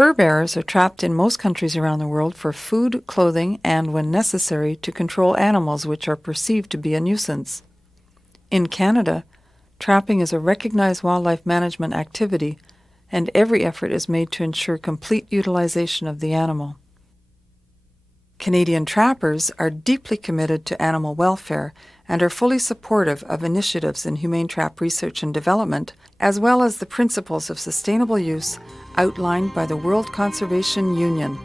Fur bearers are trapped in most countries around the world for food, clothing, and, when necessary, to control animals which are perceived to be a nuisance. In Canada, trapping is a recognized wildlife management activity, and every effort is made to ensure complete utilization of the animal. Canadian trappers are deeply committed to animal welfare and are fully supportive of initiatives in humane trap research and development, as well as the principles of sustainable use outlined by the World Conservation Union.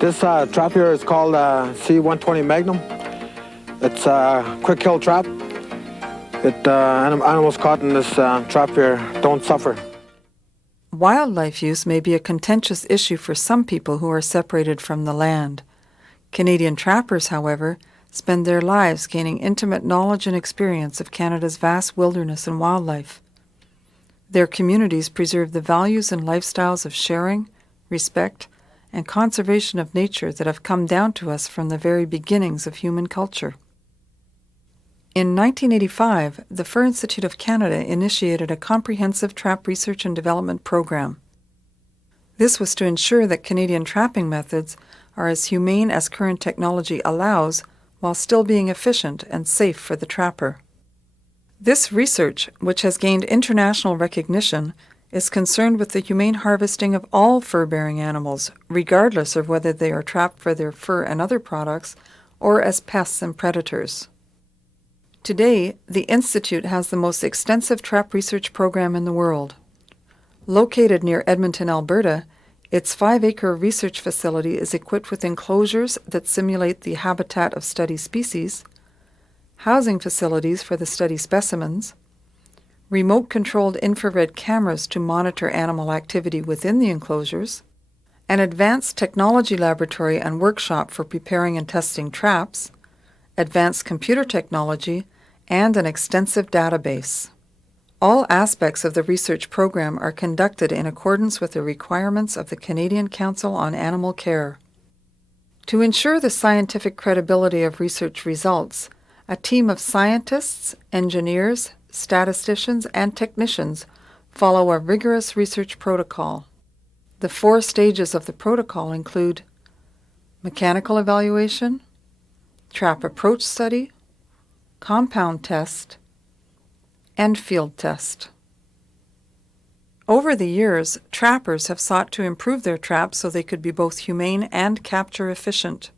This trap here is called C120 Magnum. It's a quick kill trap. Animals caught in this trap here don't suffer. Wildlife use may be a contentious issue for some people who are separated from the land. Canadian trappers, however, spend their lives gaining intimate knowledge and experience of Canada's vast wilderness and wildlife. Their communities preserve the values and lifestyles of sharing, respect, and conservation of nature that have come down to us from the very beginnings of human culture. In 1985, the Fur Institute of Canada initiated a comprehensive trap research and development program. This was to ensure that Canadian trapping methods are as humane as current technology allows, while still being efficient and safe for the trapper. This research, which has gained international recognition, is concerned with the humane harvesting of all fur-bearing animals, regardless of whether they are trapped for their fur and other products or as pests and predators. Today, the Institute has the most extensive trap research program in the world. Located near Edmonton, Alberta, its 5-acre research facility is equipped with enclosures that simulate the habitat of study species, housing facilities for the study specimens, remote-controlled infrared cameras to monitor animal activity within the enclosures, an advanced technology laboratory and workshop for preparing and testing traps, advanced computer technology, and an extensive database. All aspects of the research program are conducted in accordance with the requirements of the Canadian Council on Animal Care. To ensure the scientific credibility of research results, a team of scientists, engineers, statisticians, and technicians follow a rigorous research protocol. The 4 stages of the protocol include mechanical evaluation, trap approach study, compound test, and field test. Over the years, trappers have sought to improve their traps so they could be both humane and capture efficient.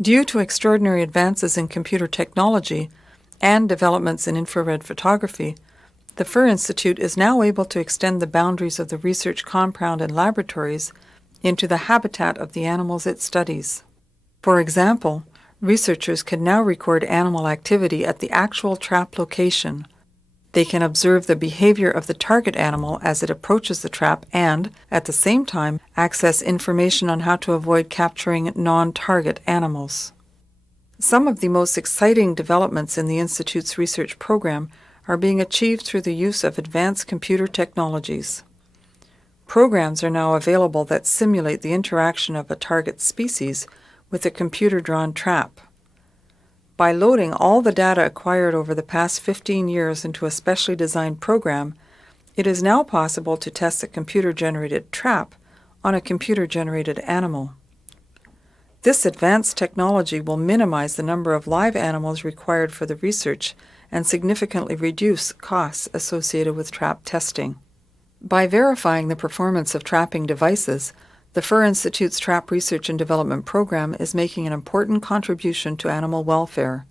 Due to extraordinary advances in computer technology and developments in infrared photography, the Fur Institute is now able to extend the boundaries of the research compound and laboratories into the habitat of the animals it studies. For example, researchers can now record animal activity at the actual trap location. They can observe the behavior of the target animal as it approaches the trap and, at the same time, access information on how to avoid capturing non-target animals. Some of the most exciting developments in the Institute's research program are being achieved through the use of advanced computer technologies. Programs are now available that simulate the interaction of a target species with a computer-drawn trap. By loading all the data acquired over the past 15 years into a specially designed program, it is now possible to test a computer-generated trap on a computer-generated animal. This advanced technology will minimize the number of live animals required for the research and significantly reduce costs associated with trap testing. By verifying the performance of trapping devices, the Fur Institute's Trap Research and Development Program is making an important contribution to animal welfare.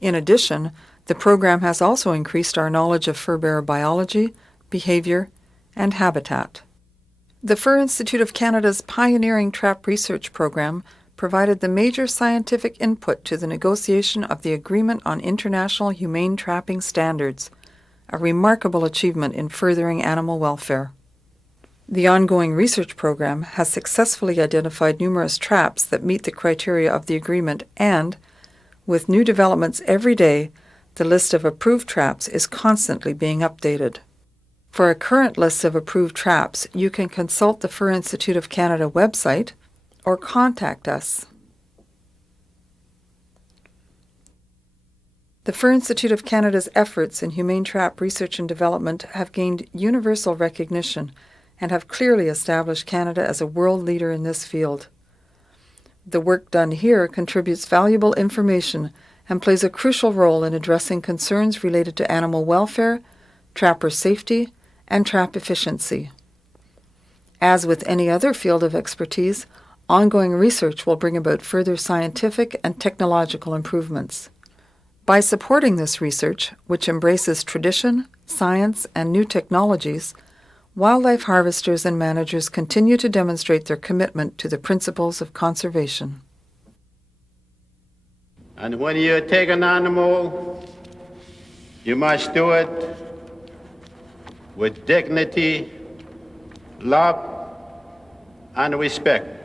In addition, the program has also increased our knowledge of fur-bearer biology, behavior, and habitat. The Fur Institute of Canada's pioneering trap research program provided the major scientific input to the negotiation of the Agreement on International Humane Trapping Standards, a remarkable achievement in furthering animal welfare. The ongoing research program has successfully identified numerous traps that meet the criteria of the agreement and, with new developments every day, the list of approved traps is constantly being updated. For a current list of approved traps, you can consult the Fur Institute of Canada website or contact us. The Fur Institute of Canada's efforts in humane trap research and development have gained universal recognition and have clearly established Canada as a world leader in this field. The work done here contributes valuable information and plays a crucial role in addressing concerns related to animal welfare, trapper safety, and trap efficiency. As with any other field of expertise, ongoing research will bring about further scientific and technological improvements. By supporting this research, which embraces tradition, science, and new technologies, wildlife harvesters and managers continue to demonstrate their commitment to the principles of conservation. And when you take an animal, you must do it with dignity, love, and respect.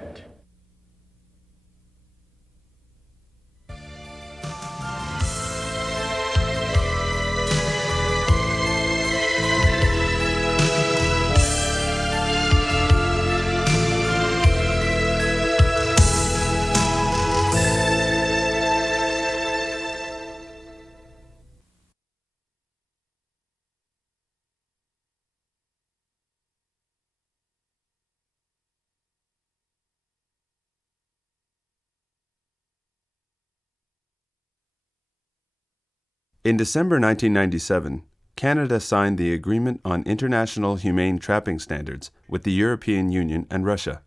In December 1997, Canada signed the Agreement on International Humane Trapping Standards with the European Union and Russia.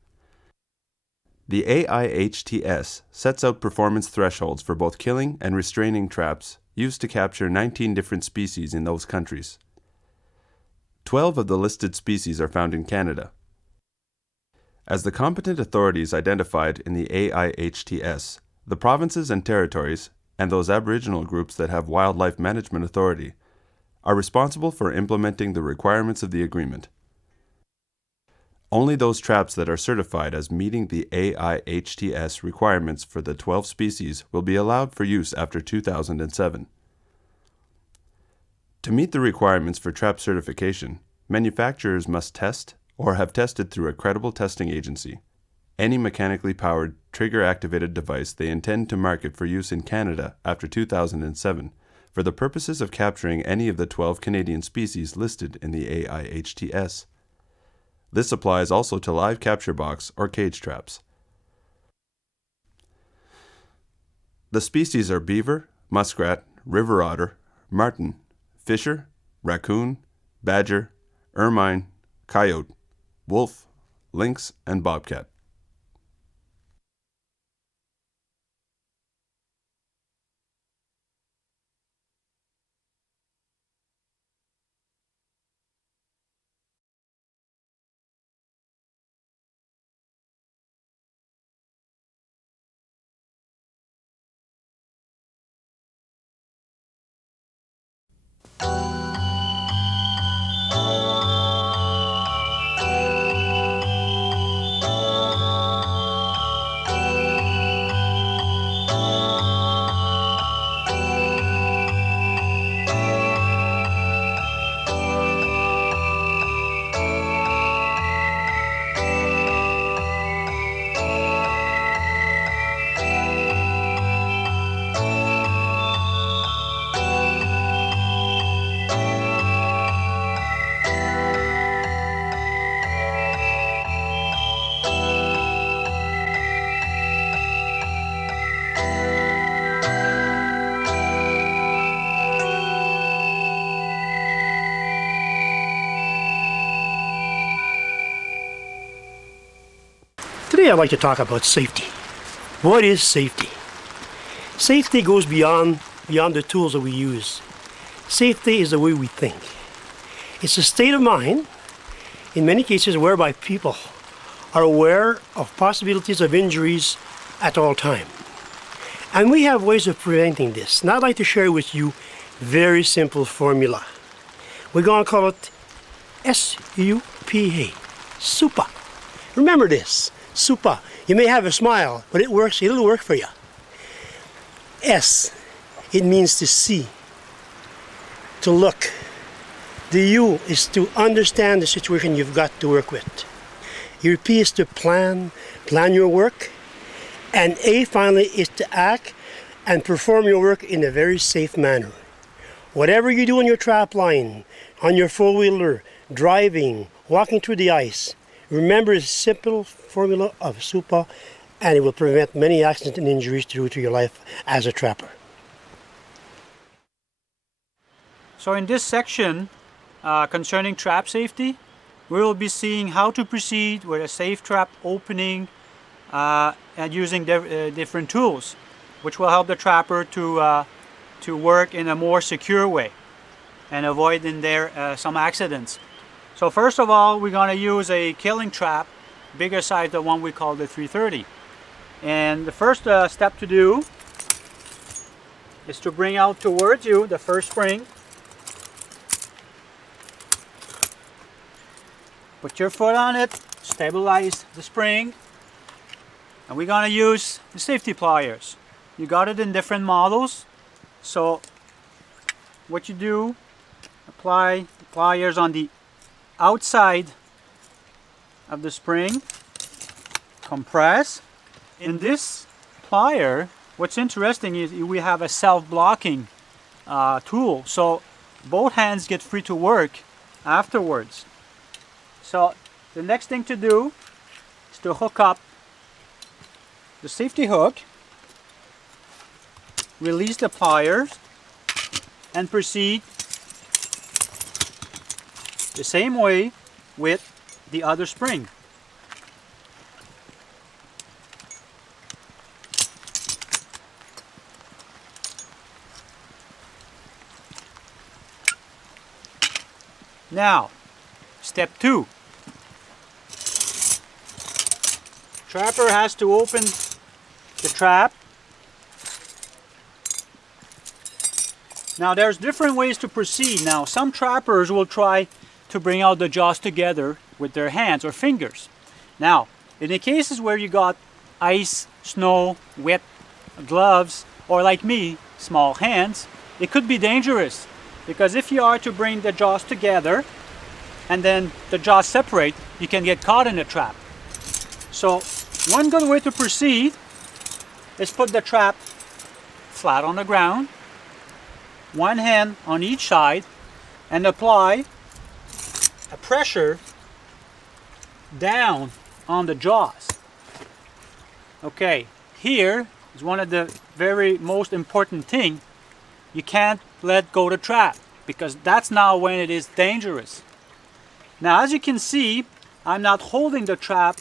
The AIHTS sets out performance thresholds for both killing and restraining traps used to capture 19 different species in those countries. 12 of the listed species are found in Canada. As the competent authorities identified in the AIHTS, the provinces and territories and those Aboriginal groups that have wildlife management authority are responsible for implementing the requirements of the agreement. Only those traps that are certified as meeting the AIHTS requirements for the 12 species will be allowed for use after 2007. To meet the requirements for trap certification, manufacturers must test or have tested through a credible testing agency any mechanically powered trigger-activated device they intend to market for use in Canada after 2007 for the purposes of capturing any of the 12 Canadian species listed in the AIHTS. This applies also to live capture box or cage traps. The species are beaver, muskrat, river otter, marten, fisher, raccoon, badger, ermine, coyote, wolf, lynx, and bobcat. Today I'd like to talk about safety. What is safety? Safety goes beyond the tools that we use. Safety is the way we think. It's a state of mind, in many cases, whereby people are aware of possibilities of injuries at all time. And we have ways of preventing this. Now I'd like to share with you a very simple formula. We're going to call it SUPA. SUPA. Remember this. SUPA. You may have a smile, but it works. It'll work for you. S. It means to see, to look. The U is to understand the situation you've got to work with. Your P is to plan your work. And A finally is to act and perform your work in a very safe manner. Whatever you do on your trap line, on your four-wheeler, driving, walking through the ice, remember the simple formula of SUPA, and it will prevent many accidents and injuries through to your life as a trapper. So in this section concerning trap safety, we will be seeing how to proceed with a safe trap opening and using different tools, which will help the trapper to work in a more secure way and avoid in there some accidents. So first of all, we're going to use a killing trap, bigger size than one we call the 330. And the first step to do is to bring out towards you the first spring. Put your foot on it, stabilize the spring, and we're going to use the safety pliers. You got it in different models, so what you do, apply the pliers on the outside of the spring, compress. In this plier, what's interesting is we have a self-blocking tool, so both hands get free to work afterwards. So the next thing to do is to hook up the safety hook, release the pliers, and proceed the same way with the other spring. Now, step 2. Trapper has to open the trap. Now there's different ways to proceed. Now some trappers will try to bring out the jaws together with their hands or fingers. Now in the cases where you got ice, snow, wet gloves, or like me, small hands, it could be dangerous, because if you are to bring the jaws together and then the jaws separate, you can get caught in a trap. So one good way to proceed is put the trap flat on the ground, one hand on each side, and apply a pressure down on the jaws. Okay, here is one of the very most important thing. You can't let go the trap, because that's now when it is dangerous. Now as you can see, I'm not holding the trap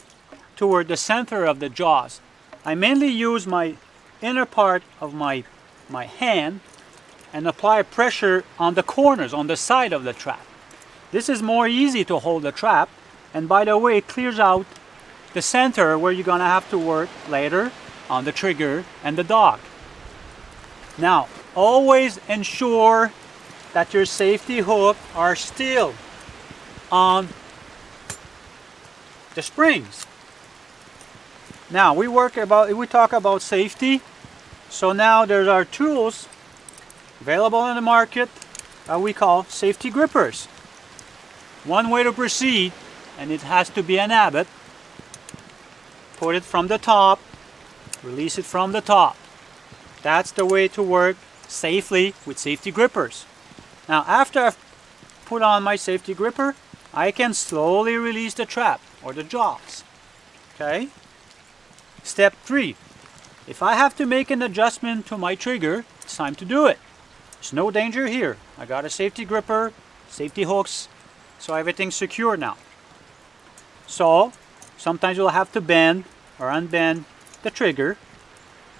toward the center of the jaws. I mainly use my inner part of my hand and apply pressure on the corners, on the side of the trap. This is more easy to hold the trap, and by the way, it clears out the center where you're gonna have to work later on the trigger and the dog. Now, always ensure that your safety hook are still on the springs. Now we talk about safety. So now there are tools available in the market that we call safety grippers. One way to proceed, and it has to be an habit, put it from the top, release it from the top. That's the way to work safely with safety grippers. Now after I've put on my safety gripper, I can slowly release the trap or the jaws. Okay? Step 3. If I have to make an adjustment to my trigger, it's time to do it. There's no danger here. I got a safety gripper, safety hooks, so everything's secure now. So sometimes you'll have to bend or unbend the trigger,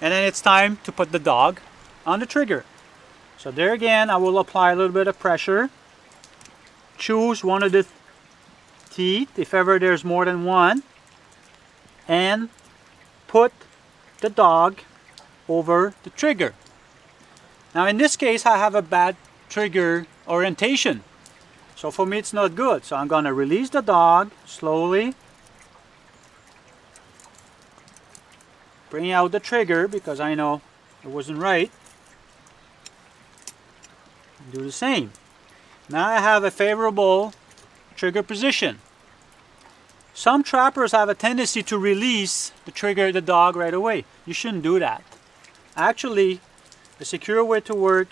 and then it's time to put the dog on the trigger. So there again, I will apply a little bit of pressure. Choose one of the teeth, if ever there's more than one, and put the dog over the trigger. Now in this case, I have a bad trigger orientation, so for me it's not good. So I'm going to release the dog slowly, bring out the trigger because I know it wasn't right. Do the same. Now I have a favorable trigger position. Some trappers have a tendency to release the trigger, the dog, right away. You shouldn't do that. Actually, the secure way to work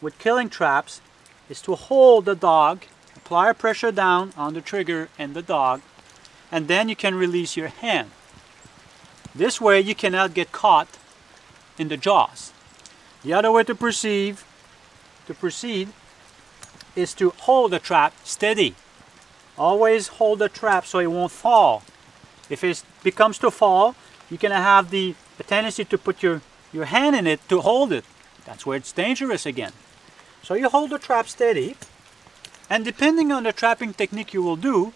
with killing traps is to hold the dog, apply pressure down on the trigger and the dog, and then you can release your hand. This way you cannot get caught in the jaws. The other way to proceed is to hold the trap steady. Always hold the trap so it won't fall. If it becomes to fall, you're going to have the tendency to put your hand in it to hold it. That's where it's dangerous again. So you hold the trap steady, and depending on the trapping technique you will do,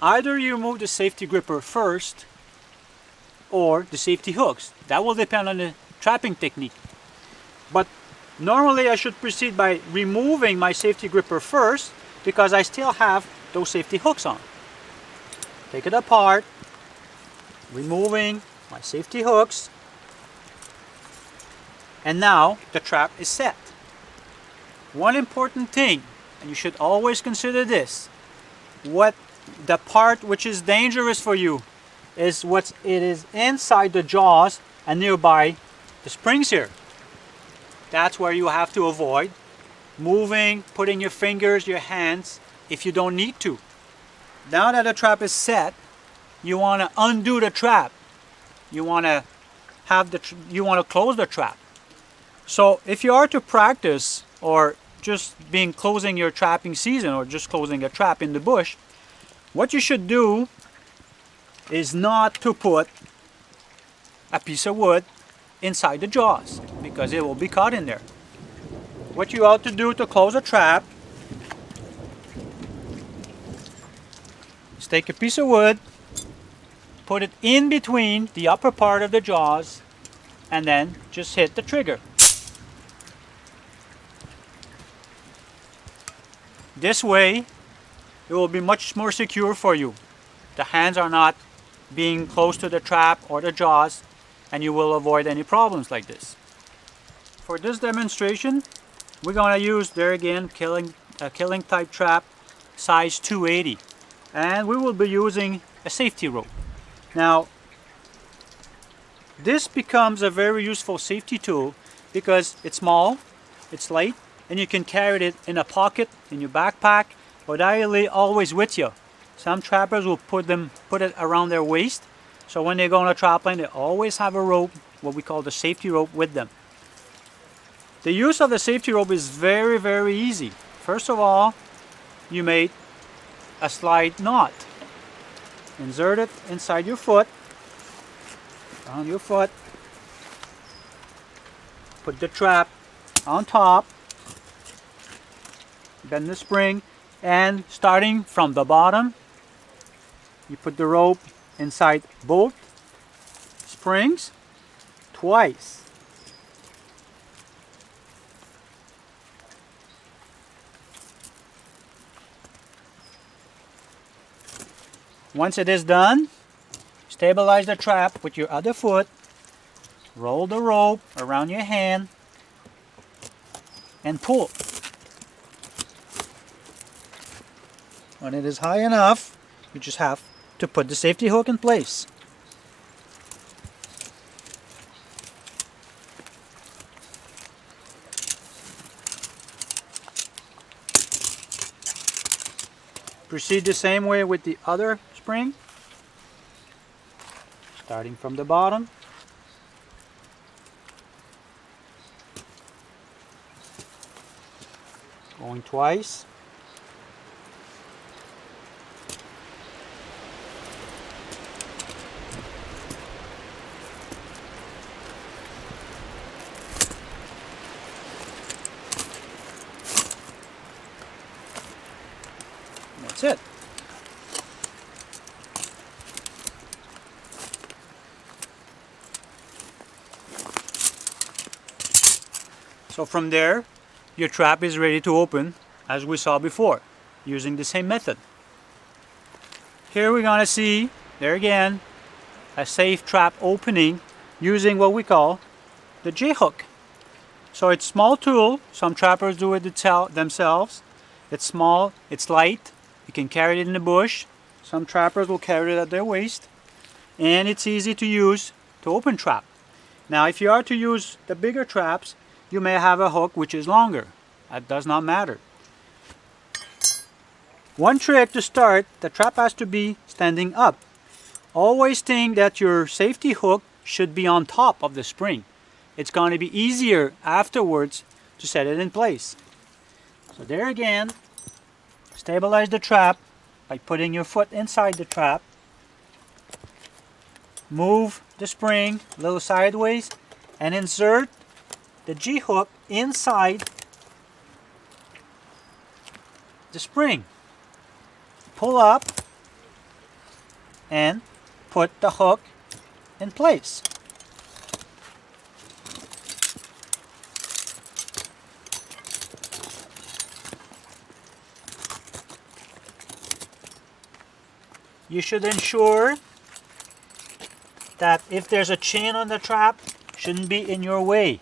either you remove the safety gripper first or the safety hooks. That will depend on the trapping technique. But normally I should proceed by removing my safety gripper first because I still have those safety hooks on. Take it apart, removing my safety hooks, and now the trap is set. One important thing, and you should always consider this, what the part which is dangerous for you is it is inside the jaws and nearby the springs here. That's where you have to avoid moving, putting your fingers, your hands, if you don't need to. Now that the trap is set, you want to undo the trap. You want to close the trap. So if you are to practice or just closing your trapping season or just closing a trap in the bush, what you should do is not to put a piece of wood inside the jaws because it will be caught in there. What you ought to do to close a trap is take a piece of wood, put it in between the upper part of the jaws, and then just hit the trigger. This way, it will be much more secure for you. The hands are not being close to the trap or the jaws, and you will avoid any problems like this. For this demonstration, we're going to use, there again, a killing type trap, size 280. And we will be using a safety rope. Now, this becomes a very useful safety tool because it's small, it's light, and you can carry it in a pocket, in your backpack, or ideally always with you. Some trappers will put it around their waist, so when they go on a trap line, they always have a rope, what we call the safety rope, with them. The use of the safety rope is very, very easy. First of all, you make a slide knot. Insert it inside your foot, on your foot, put the trap on top, bend the spring, and starting from the bottom, you put the rope inside both springs twice. Once it is done, stabilize the trap with your other foot, roll the rope around your hand, and pull. When it is high enough, you just have to put the safety hook in place. Proceed the same way with the other spring, starting from the bottom. Going twice. That's it. So from there, your trap is ready to open, as we saw before, using the same method. Here we're going to see, there again, a safe trap opening using what we call the J-hook. So it's a small tool. Some trappers do it themselves. It's small, it's light. You can carry it in the bush. Some trappers will carry it at their waist. And it's easy to use to open trap. Now if you are to use the bigger traps, you may have a hook which is longer. That does not matter. One trick to start, the trap has to be standing up. Always think that your safety hook should be on top of the spring. It's going to be easier afterwards to set it in place. So there again, stabilize the trap by putting your foot inside the trap. Move the spring a little sideways and insert the G-hook inside the spring. Pull up and put the hook in place. You should ensure that if there's a chain on the trap, shouldn't be in your way.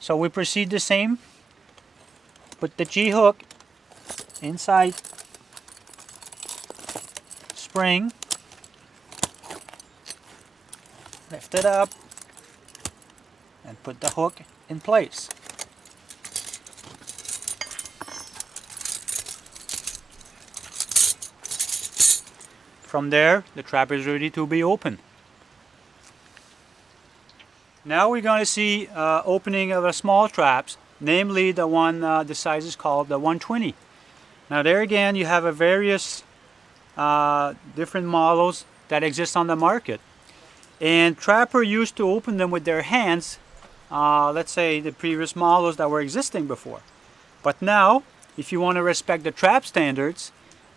So we proceed the same. Put the G-hook inside spring, lift it up, and put the hook in place. From there, the trap is ready to be opened. Now we're going to see opening of a small traps, namely the one, the size is called the 120. Now there again, you have a various different models that exist on the market. And trapper used to open them with their hands, let's say the previous models that were existing before. But now, if you want to respect the trap standards,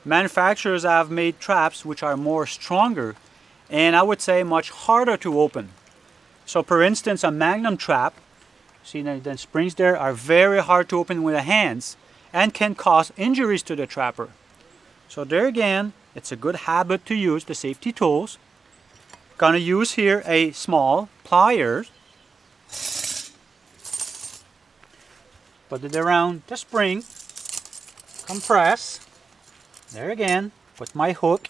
manufacturers have made traps which are more stronger and I would say much harder to open. So for instance, a Magnum trap, see the springs there are very hard to open with the hands and can cause injuries to the trapper. So there again, it's a good habit to use the safety tools. Gonna use here a small pliers. Put it around the spring, compress. There again, put my hook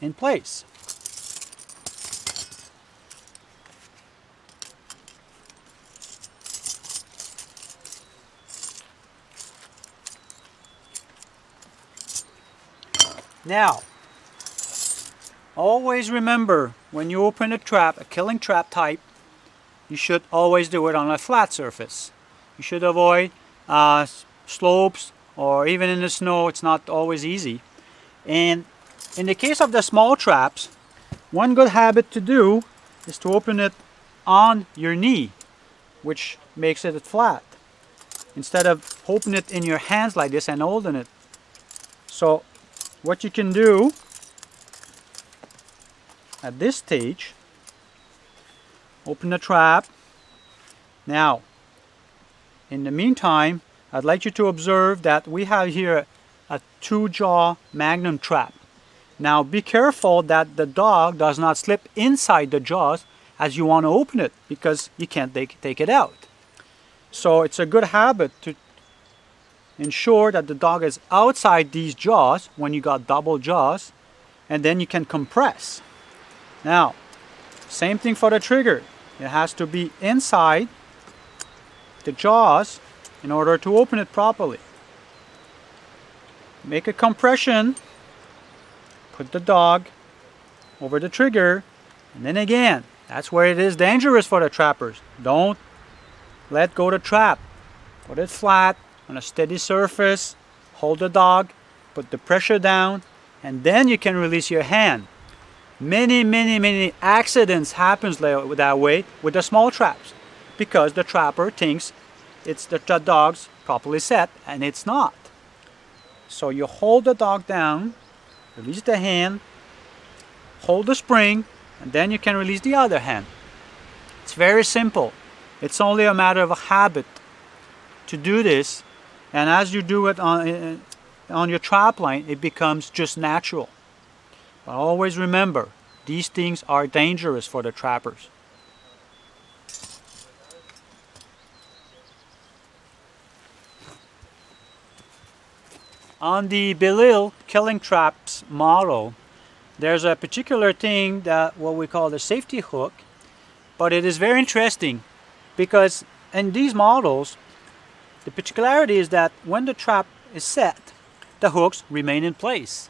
in place. Now, always remember when you open a trap, a killing trap type, you should always do it on a flat surface. You should avoid slopes, or even in the snow. It's not always easy. And in the case of the small traps, one good habit to do is to open it on your knee, which makes it flat, instead of opening it in your hands like this and holding it. So what you can do at this stage, open the trap. Now, in the meantime, I'd like you to observe that we have here a 2-jaw Magnum trap. Now be careful that the dog does not slip inside the jaws as you want to open it, because you can't take it out. So it's a good habit to ensure that the dog is outside these jaws when you got double jaws, and then you can compress. Now, same thing for the trigger. It has to be inside the jaws in order to open it properly. Make a compression, put the dog over the trigger, and then again, that's where it is dangerous for the trappers. Don't let go the trap. Put it flat on a steady surface, hold the dog, put the pressure down, and then you can release your hand. Many accidents happens that way with the small traps, because the trapper thinks it's the dog's properly set, and it's not. So you hold the dog down, release the hand, hold the spring, and then you can release the other hand. It's very simple. It's only a matter of a habit to do this, and as you do it on your trap line, it becomes just natural. But always remember, these things are dangerous for the trappers. On the Belil killing traps model, there's a particular thing that what we call the safety hook, but it is very interesting because in these models, the particularity is that when the trap is set, the hooks remain in place.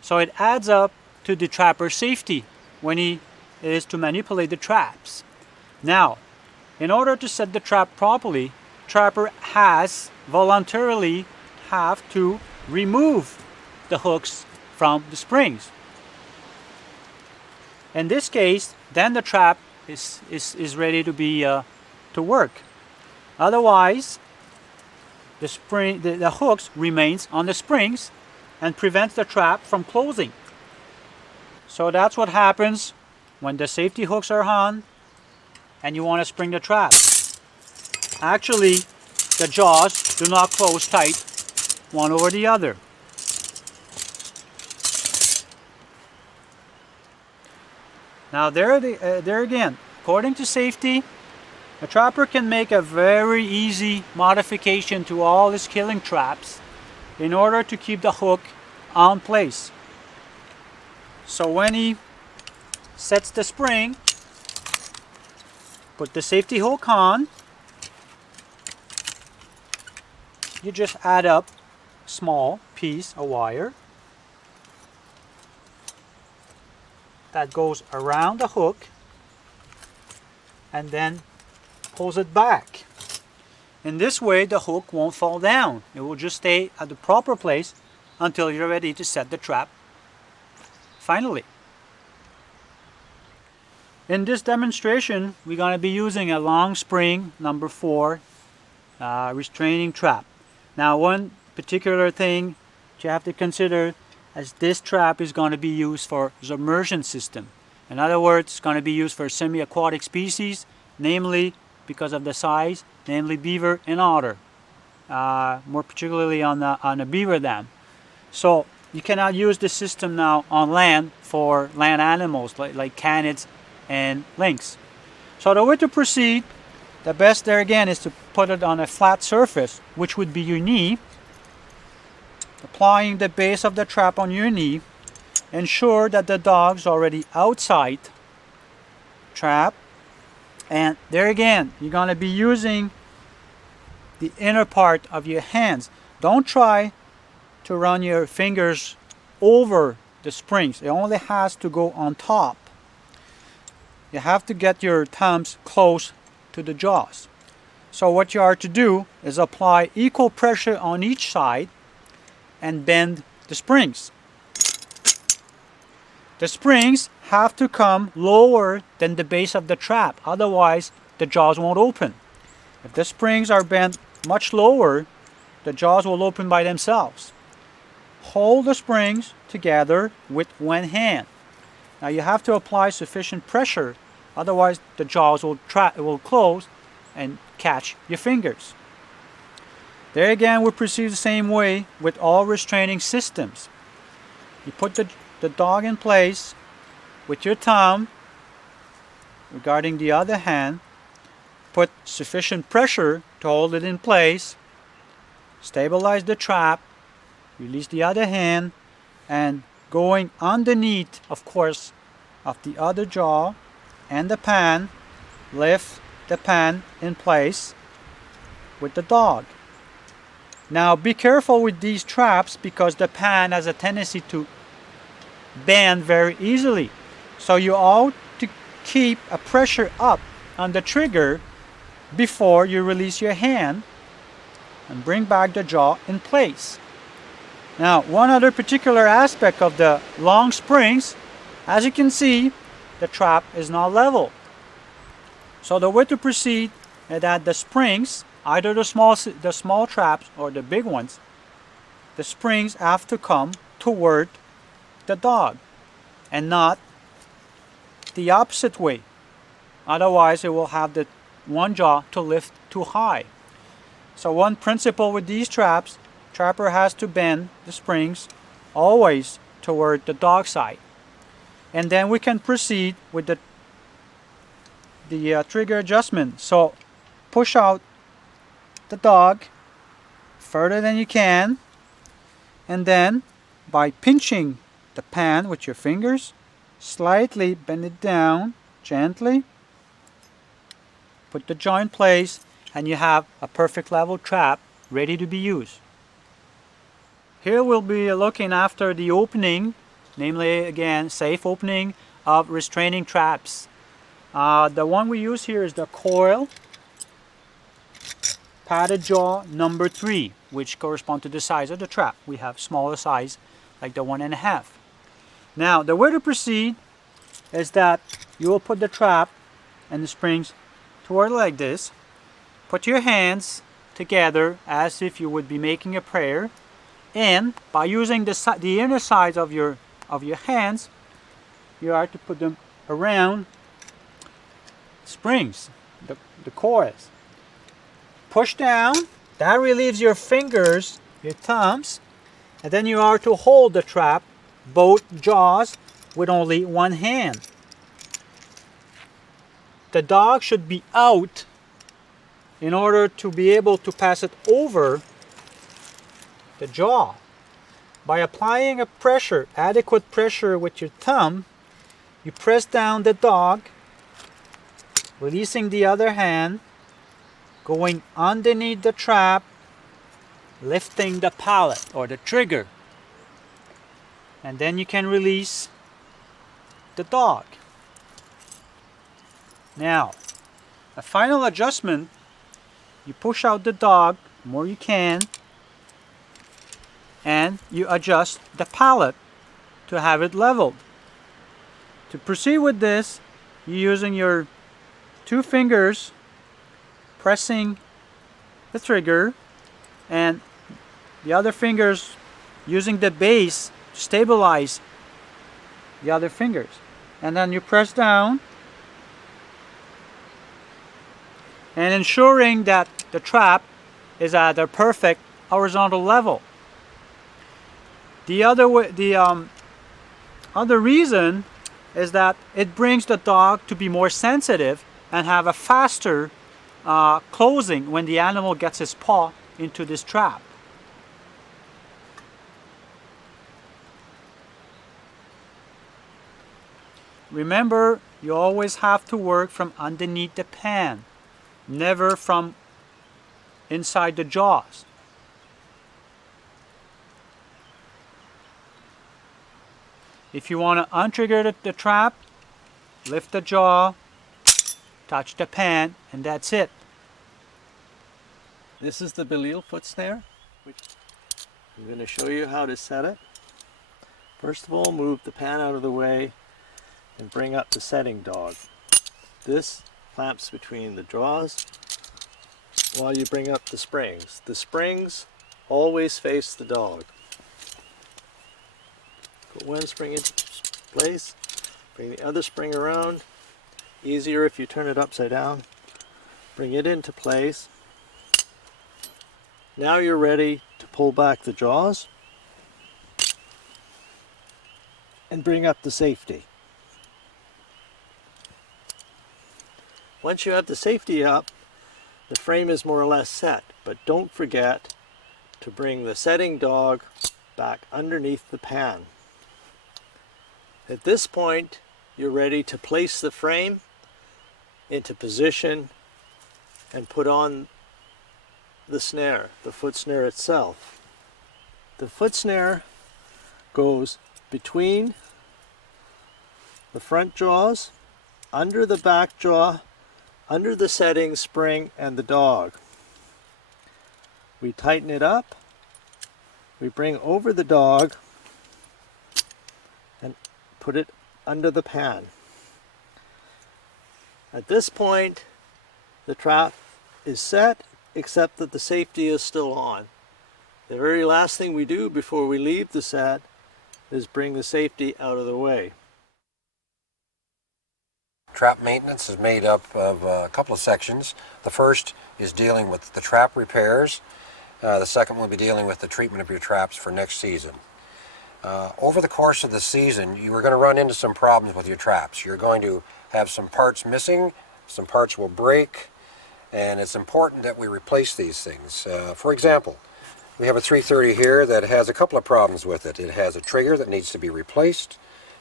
So it adds up to the trapper's safety when he is to manipulate the traps. Now, in order to set the trap properly, trapper has voluntarily have to remove the hooks from the springs. In this case, then the trap is ready to be to work. Otherwise, the hooks remains on the springs and prevents the trap from closing. So that's what happens when the safety hooks are on and you want to spring the trap. Actually, the jaws do not close tight one over the other. Now there again, according to safety, a trapper can make a very easy modification to all his killing traps in order to keep the hook on place. So when he sets the spring, put the safety hook on, you just add up a small piece of wire that goes around the hook and then pulls it back. In this way, the hook won't fall down. It will just stay at the proper place until you're ready to set the trap finally. In this demonstration, we're going to be using a long spring number 4 restraining trap. Now, one particular thing that you have to consider as this trap is going to be used for submersion system. In other words, it's going to be used for semi-aquatic species, namely because of the size, namely beaver and otter, more particularly on a beaver dam. So you cannot use this system now on land for land animals like canids and lynx. So the way to proceed, the best there again is to put it on a flat surface, which would be your knee. Applying the base of the trap on your knee, ensure that the dog's already outside trap, and there again you're going to be using the inner part of your hands. Don't try to run your fingers over the springs. It only has to go on top. You have to get your thumbs close to the jaws. So what you are to do is apply equal pressure on each side and bend the springs. The springs have to come lower than the base of the trap, otherwise the jaws won't open. If the springs are bent much lower, the jaws will open by themselves. Hold the springs together with one hand. Now you have to apply sufficient pressure, otherwise the jaws will close and catch your fingers. There again, we proceed the same way with all restraining systems. You put the dog in place with your thumb, regarding the other hand, put sufficient pressure to hold it in place, stabilize the trap, release the other hand, and going underneath, of course, of the other jaw and the pan, lift the pan in place with the dog. Now be careful with these traps because the pan has a tendency to bend very easily. So you ought to keep a pressure up on the trigger before you release your hand and bring back the jaw in place. Now, one other particular aspect of the long springs, as you can see, the trap is not level. So the way to proceed is that the springs, either the small traps or the big ones, the springs have to come toward the dog and not the opposite way. Otherwise, it will have the one jaw to lift too high. So one principle with these traps, trapper has to bend the springs always toward the dog side. And then we can proceed with the trigger adjustment. So push out the dog further than you can, and then by pinching the pan with your fingers, slightly bend it down gently, put the jaw in place, and you have a perfect level trap ready to be used. Here we'll be looking after the opening, namely again safe opening of restraining traps. The one we use here is the coil padded jaw number 3, which corresponds to the size of the trap. We have smaller size like the 1.5. Now the way to proceed is that you will put the trap and the springs toward like this. Put your hands together as if you would be making a prayer, and by using the inner sides of your hands, you are to put them around springs, the coils. Push down, that relieves your fingers, your thumbs, and then you are to hold the trap, both jaws, with only one hand. The dog should be out in order to be able to pass it over the jaw. By applying a pressure, adequate pressure with your thumb, you press down the dog, releasing the other hand, going underneath the trap, lifting the pallet or the trigger, and then you can release the dog. Now, a final adjustment, you push out the dog more you can, and you adjust the pallet to have it leveled. To proceed with this, you're using your 2 fingers pressing the trigger and the other fingers using the base to stabilize the other fingers. And then you press down and ensuring that the trap is at a perfect horizontal level. The other reason is that it brings the dog to be more sensitive and have a faster closing when the animal gets his paw into this trap. Remember, you always have to work from underneath the pan, never from inside the jaws. If you want to untrigger the trap, lift the jaw, touch the pan, and that's it. This is the Belil foot snare. I'm going to show you how to set it. First of all, move the pan out of the way and bring up the setting dog. This clamps between the jaws while you bring up the springs. The springs always face the dog. Put one spring into place, bring the other spring around. Easier if you turn it upside down. Bring it into place. Now you're ready to pull back the jaws and bring up the safety. Once you have the safety up, the frame is more or less set, but don't forget to bring the setting dog back underneath the pan. At this point, you're ready to place the frame into position and put on the snare, the foot snare itself. The foot snare goes between the front jaws, under the back jaw, under the setting spring and the dog. We tighten it up, we bring over the dog and put it under the pan. At this point, the trap is set, except that the safety is still on. The very last thing we do before we leave the set is bring the safety out of the way. Trap maintenance is made up of a couple of sections. The first is dealing with the trap repairs. The second will be dealing with the treatment of your traps for next season. Over the course of the season, you are going to run into some problems with your traps. You're going to have some parts missing, some parts will break, and it's important that we replace these things. For example, we have a 330 here that has a couple of problems with it. It has a trigger that needs to be replaced,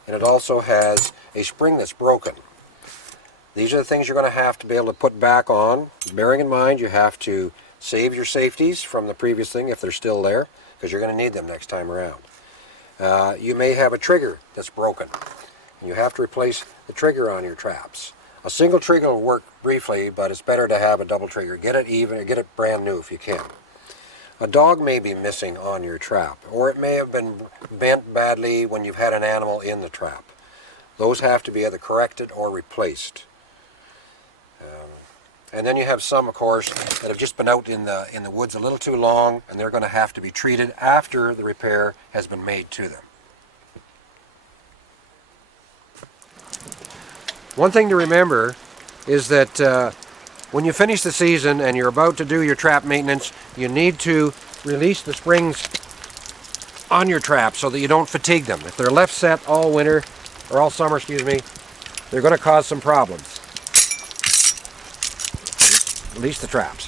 and it also has a spring that's broken. These are the things you're going to have to be able to put back on, bearing in mind you have to save your safeties from the previous thing if they're still there, because you're going to need them next time around. You may have a trigger that's broken, and you have to replace the trigger on your traps. A single trigger will work briefly, but it's better to have a double trigger. Get it even, or get it brand new if you can. A dog may be missing on your trap, or it may have been bent badly when you've had an animal in the trap. Those have to be either corrected or replaced. And then you have some, of course, that have just been out in the woods a little too long, and they're going to have to be treated after the repair has been made to them. One thing to remember is that when you finish the season and you're about to do your trap maintenance, you need to release the springs on your trap so that you don't fatigue them. If they're left set all winter, or all summer, excuse me, they're going to cause some problems. Release the traps.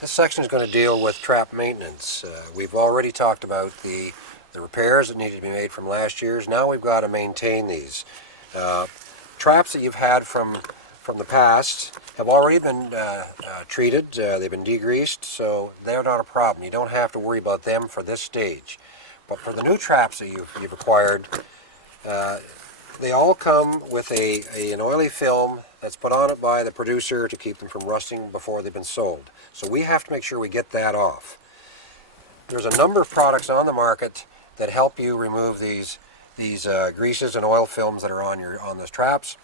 This section is going to deal with trap maintenance. We've already talked about the repairs that needed to be made from last year's. Now we've got to maintain these. Traps that you've had from the past have already been treated. They've been degreased, so they're not a problem. You don't have to worry about them for this stage. But for the new traps that you've acquired, they all come with an oily film that's put on it by the producer to keep them from rusting before they've been sold. So we have to make sure we get that off. There's a number of products on the market that help you remove these greases and oil films that are on those traps.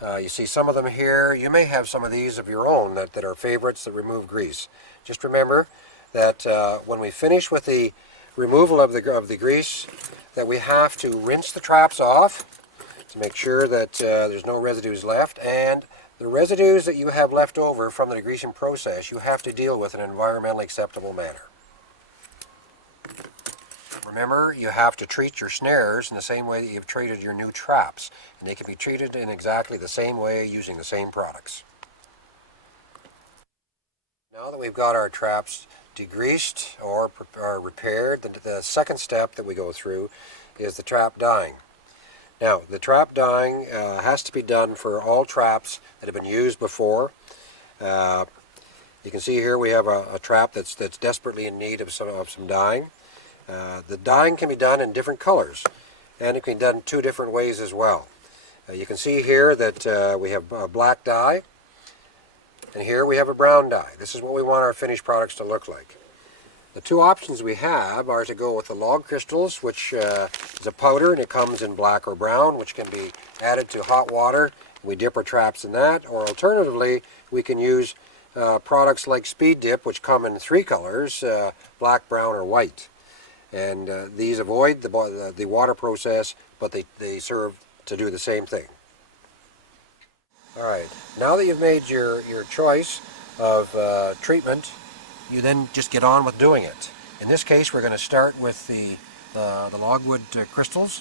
You see some of them here. You may have some of these of your own that are favorites that remove grease. Just remember that when we finish with the removal of the grease, that we have to rinse the traps off to make sure that there's no residues left, and the residues that you have left over from the degreasing process you have to deal with in an environmentally acceptable manner. Remember, you have to treat your snares in the same way that you've treated your new traps, and they can be treated in exactly the same way using the same products. Now that we've got our traps degreased or repaired, the second step that we go through is the trap dyeing. Now, the trap dyeing has to be done for all traps that have been used before. You can see here we have a trap that's desperately in need of some dyeing. The dyeing can be done in different colors, and it can be done two different ways as well. You can see here that we have a black dye, and here we have a brown dye. This is what we want our finished products to look like. The two options we have are to go with the log crystals, which is a powder, and it comes in black or brown, which can be added to hot water. We dip our traps in that, or alternatively, we can use products like Speed Dip, which come in three colors, black, brown, or white. And these avoid the water process, but they serve to do the same thing. All right, now that you've made your choice of treatment, you then just get on with doing it. In this case, we're going to start with the logwood crystals,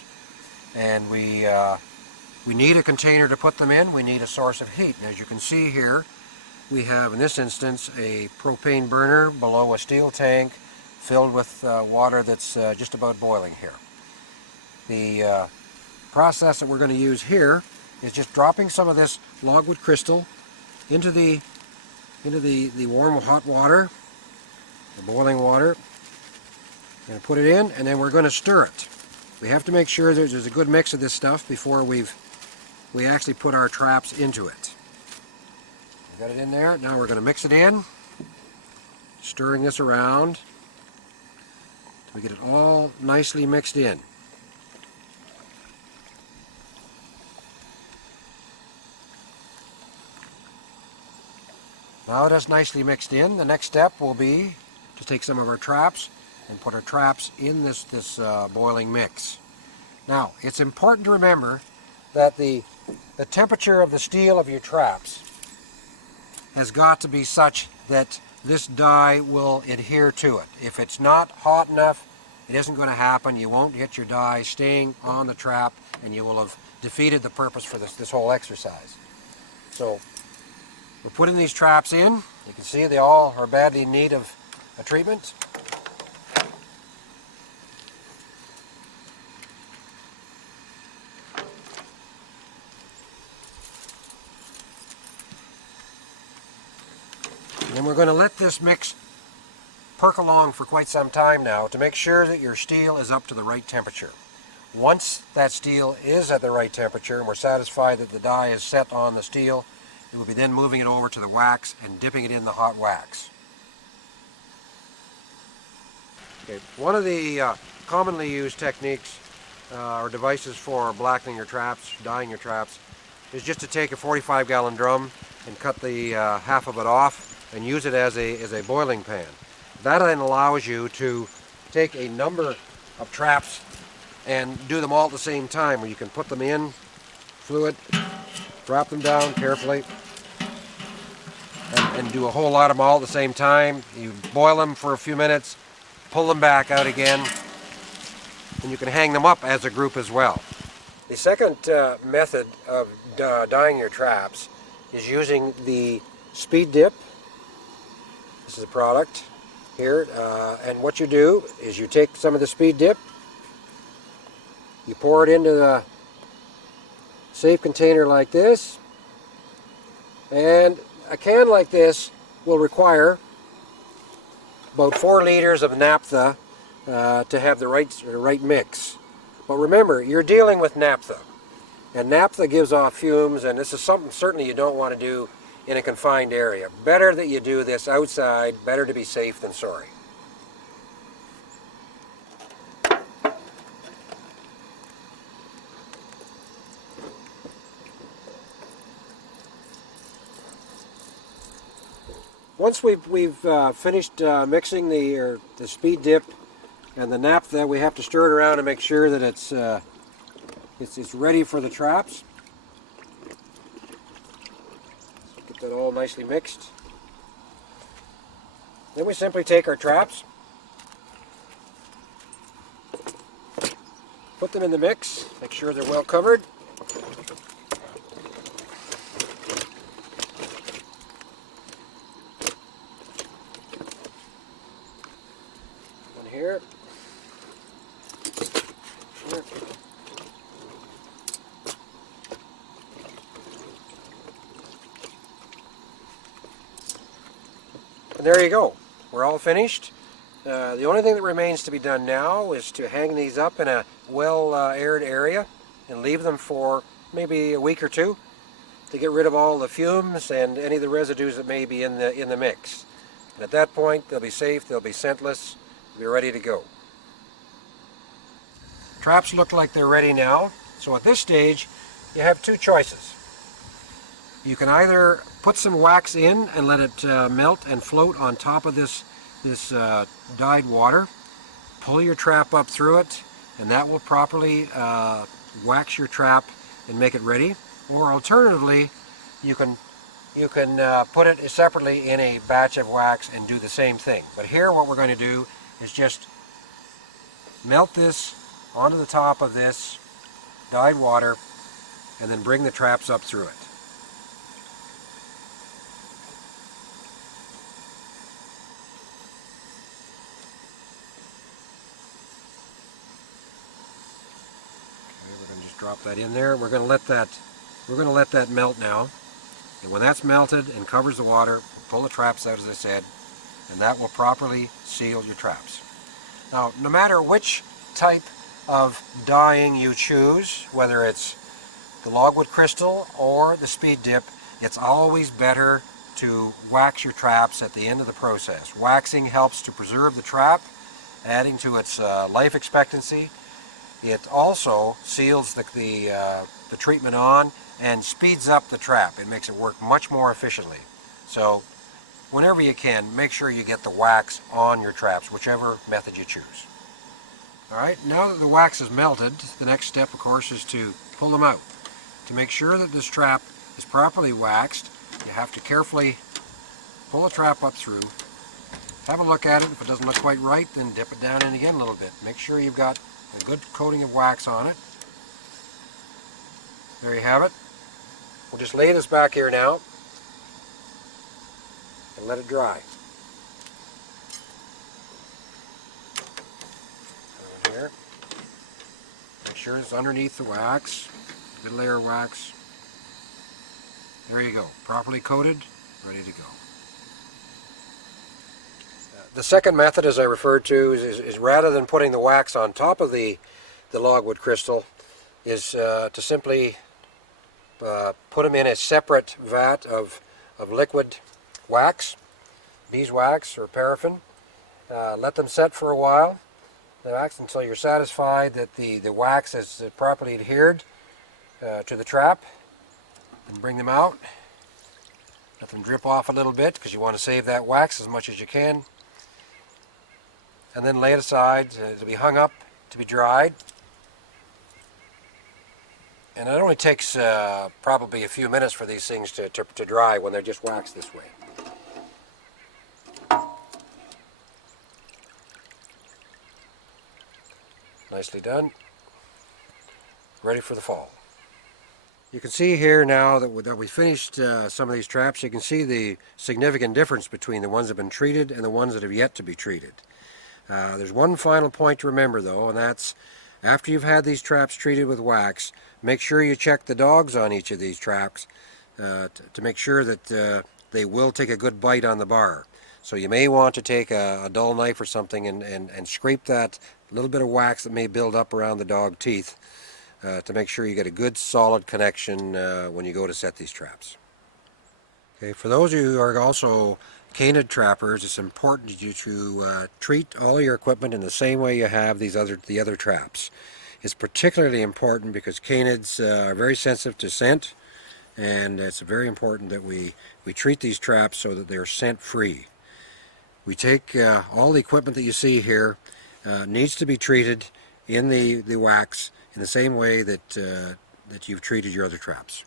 and we need a container to put them in. We need a source of heat, and as you can see here, we have in this instance a propane burner below a steel tank filled with water that's just about boiling here. The process that we're going to use here is just dropping some of this logwood crystal into the warm hot water, the boiling water. We're going to put it in, and then we're going to stir it. We have to make sure there's a good mix of this stuff before we actually put our traps into it. We've got it in there. Now we're going to mix it in, stirring this around till we get it all nicely mixed in. Now it is nicely mixed in. The next step will be to take some of our traps and put our traps in this boiling mix. Now, it's important to remember that the temperature of the steel of your traps has got to be such that this dye will adhere to it. If it's not hot enough, it isn't going to happen. You won't get your dye staying on the trap, and you will have defeated the purpose for this whole exercise. So, we're putting these traps in. You can see they all are badly in need of a treatment. we're going to let this mix perk along for quite some time now to make sure that your steel is up to the right temperature. Once that steel is at the right temperature and we're satisfied that the dye is set on the steel, it will be then moving it over to the wax and dipping it in the hot wax. Okay. One of the commonly used techniques or devices for blackening your traps, dyeing your traps, is just to take a 45-gallon drum and cut the half of it off and use it as a boiling pan. That then allows you to take a number of traps and do them all at the same time, where you can put them in fluid, drop them down carefully, and do a whole lot of them all at the same time. You boil them for a few minutes, pull them back out again, and you can hang them up as a group as well. The second method of dyeing your traps is using the speed dip. This is a product here, and what you do is you take some of the speed dip, you pour it into the safe container like this, and a can like this will require about 4 liters of naphtha to have the right mix. But remember, you're dealing with naphtha, and naphtha gives off fumes, and this is something certainly you don't want to do in a confined area. Better that you do this outside, better to be safe than sorry. Once we've finished mixing the speed dip and the naphtha, we have to stir it around to make sure that it's ready for the traps. Get that all nicely mixed. Then we simply take our traps, put them in the mix, make sure they're well covered. Here. Here. And there you go. We're all finished. The only thing that remains to be done now is to hang these up in a well-aired area and leave them for maybe a week or two to get rid of all the fumes and any of the residues that may be in the mix. And at that point, they'll be safe, they'll be scentless, they'll be ready to go. Traps look like they're ready now, so at this stage you have two choices. You can either put some wax in and let it melt and float on top of this dyed water, pull your trap up through it, and that will properly wax your trap and make it ready. Or alternatively, you can put it separately in a batch of wax and do the same thing. But here what we're going to do is just melt this onto the top of this dyed water and then bring the traps up through it. Okay, we're going to just drop that in there. We're going to let that melt now. And when that's melted and covers the water, pull the traps out, as I said, and that will properly seal your traps. Now, no matter which type of dyeing you choose, whether it's the logwood crystal or the speed dip, it's always better to wax your traps at the end of the process. Waxing helps to preserve the trap, adding to its life expectancy. It also seals the treatment on and speeds up the trap. It makes it work much more efficiently. So whenever you can, make sure you get the wax on your traps, whichever method you choose. Alright, now that the wax is melted, the next step of course is to pull them out. To make sure that this trap is properly waxed, you have to carefully pull the trap up through, have a look at it. If it doesn't look quite right, then dip it down in again a little bit. Make sure you've got a good coating of wax on it. There you have it. We'll just lay this back here now and let it dry. Over here. Make sure it's underneath the wax. Good layer of wax. There you go. Properly coated, ready to go. The second method, as I referred to, is rather than putting the wax on top of the logwood crystal, is to simply put them in a separate vat of liquid wax, beeswax or paraffin. Let them set for a while, the wax, until you're satisfied that the wax is properly adhered to the trap, and bring them out. Let them drip off a little bit because you want to save that wax as much as you can. And then lay it aside to be hung up, to be dried. And it only takes probably a few minutes for these things to dry when they're just waxed this way. Nicely done. Ready for the fall. You can see here now that we finished some of these traps, you can see the significant difference between the ones that have been treated and the ones that have yet to be treated. There's one final point to remember though, and that's after you've had these traps treated with wax, make sure you check the dogs on each of these traps to make sure that they will take a good bite on the bar. So you may want to take a dull knife or something and scrape that little bit of wax that may build up around the dog teeth to make sure you get a good solid connection when you go to set these traps. Okay, for those of you who are also canid trappers, it's important to treat all your equipment in the same way you have the other traps. It's particularly important because canids are very sensitive to scent, and it's very important that we treat these traps so that they're scent free. We take all the equipment that you see here needs to be treated in the wax in the same way that that you've treated your other traps.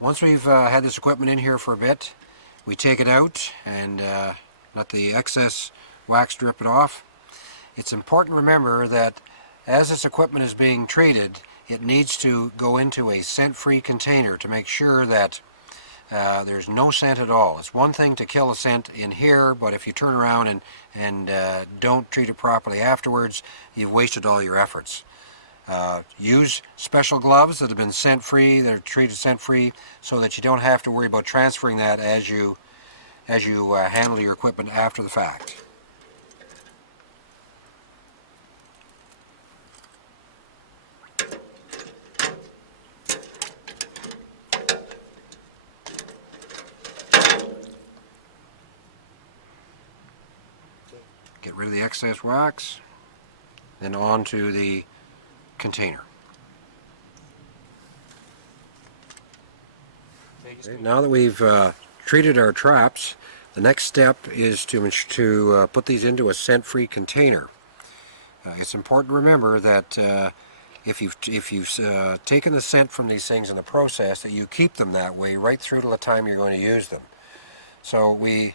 Once we've had this equipment in here for a bit, we take it out and let the excess wax drip it off. It's important to remember that as this equipment is being treated, it needs to go into a scent-free container to make sure that there's no scent at all. It's one thing to kill a scent in here, but if you turn around and don't treat it properly afterwards, you've wasted all your efforts. Use special gloves that have been scent-free, that are treated scent-free, so that you don't have to worry about transferring that as you handle your equipment after the fact. Get rid of the excess wax, then onto the container. Okay, now that we've treated our traps, the next step is to put these into a scent-free container. It's important to remember that if you've taken the scent from these things in the process, that you keep them that way right through to the time you're going to use them. So we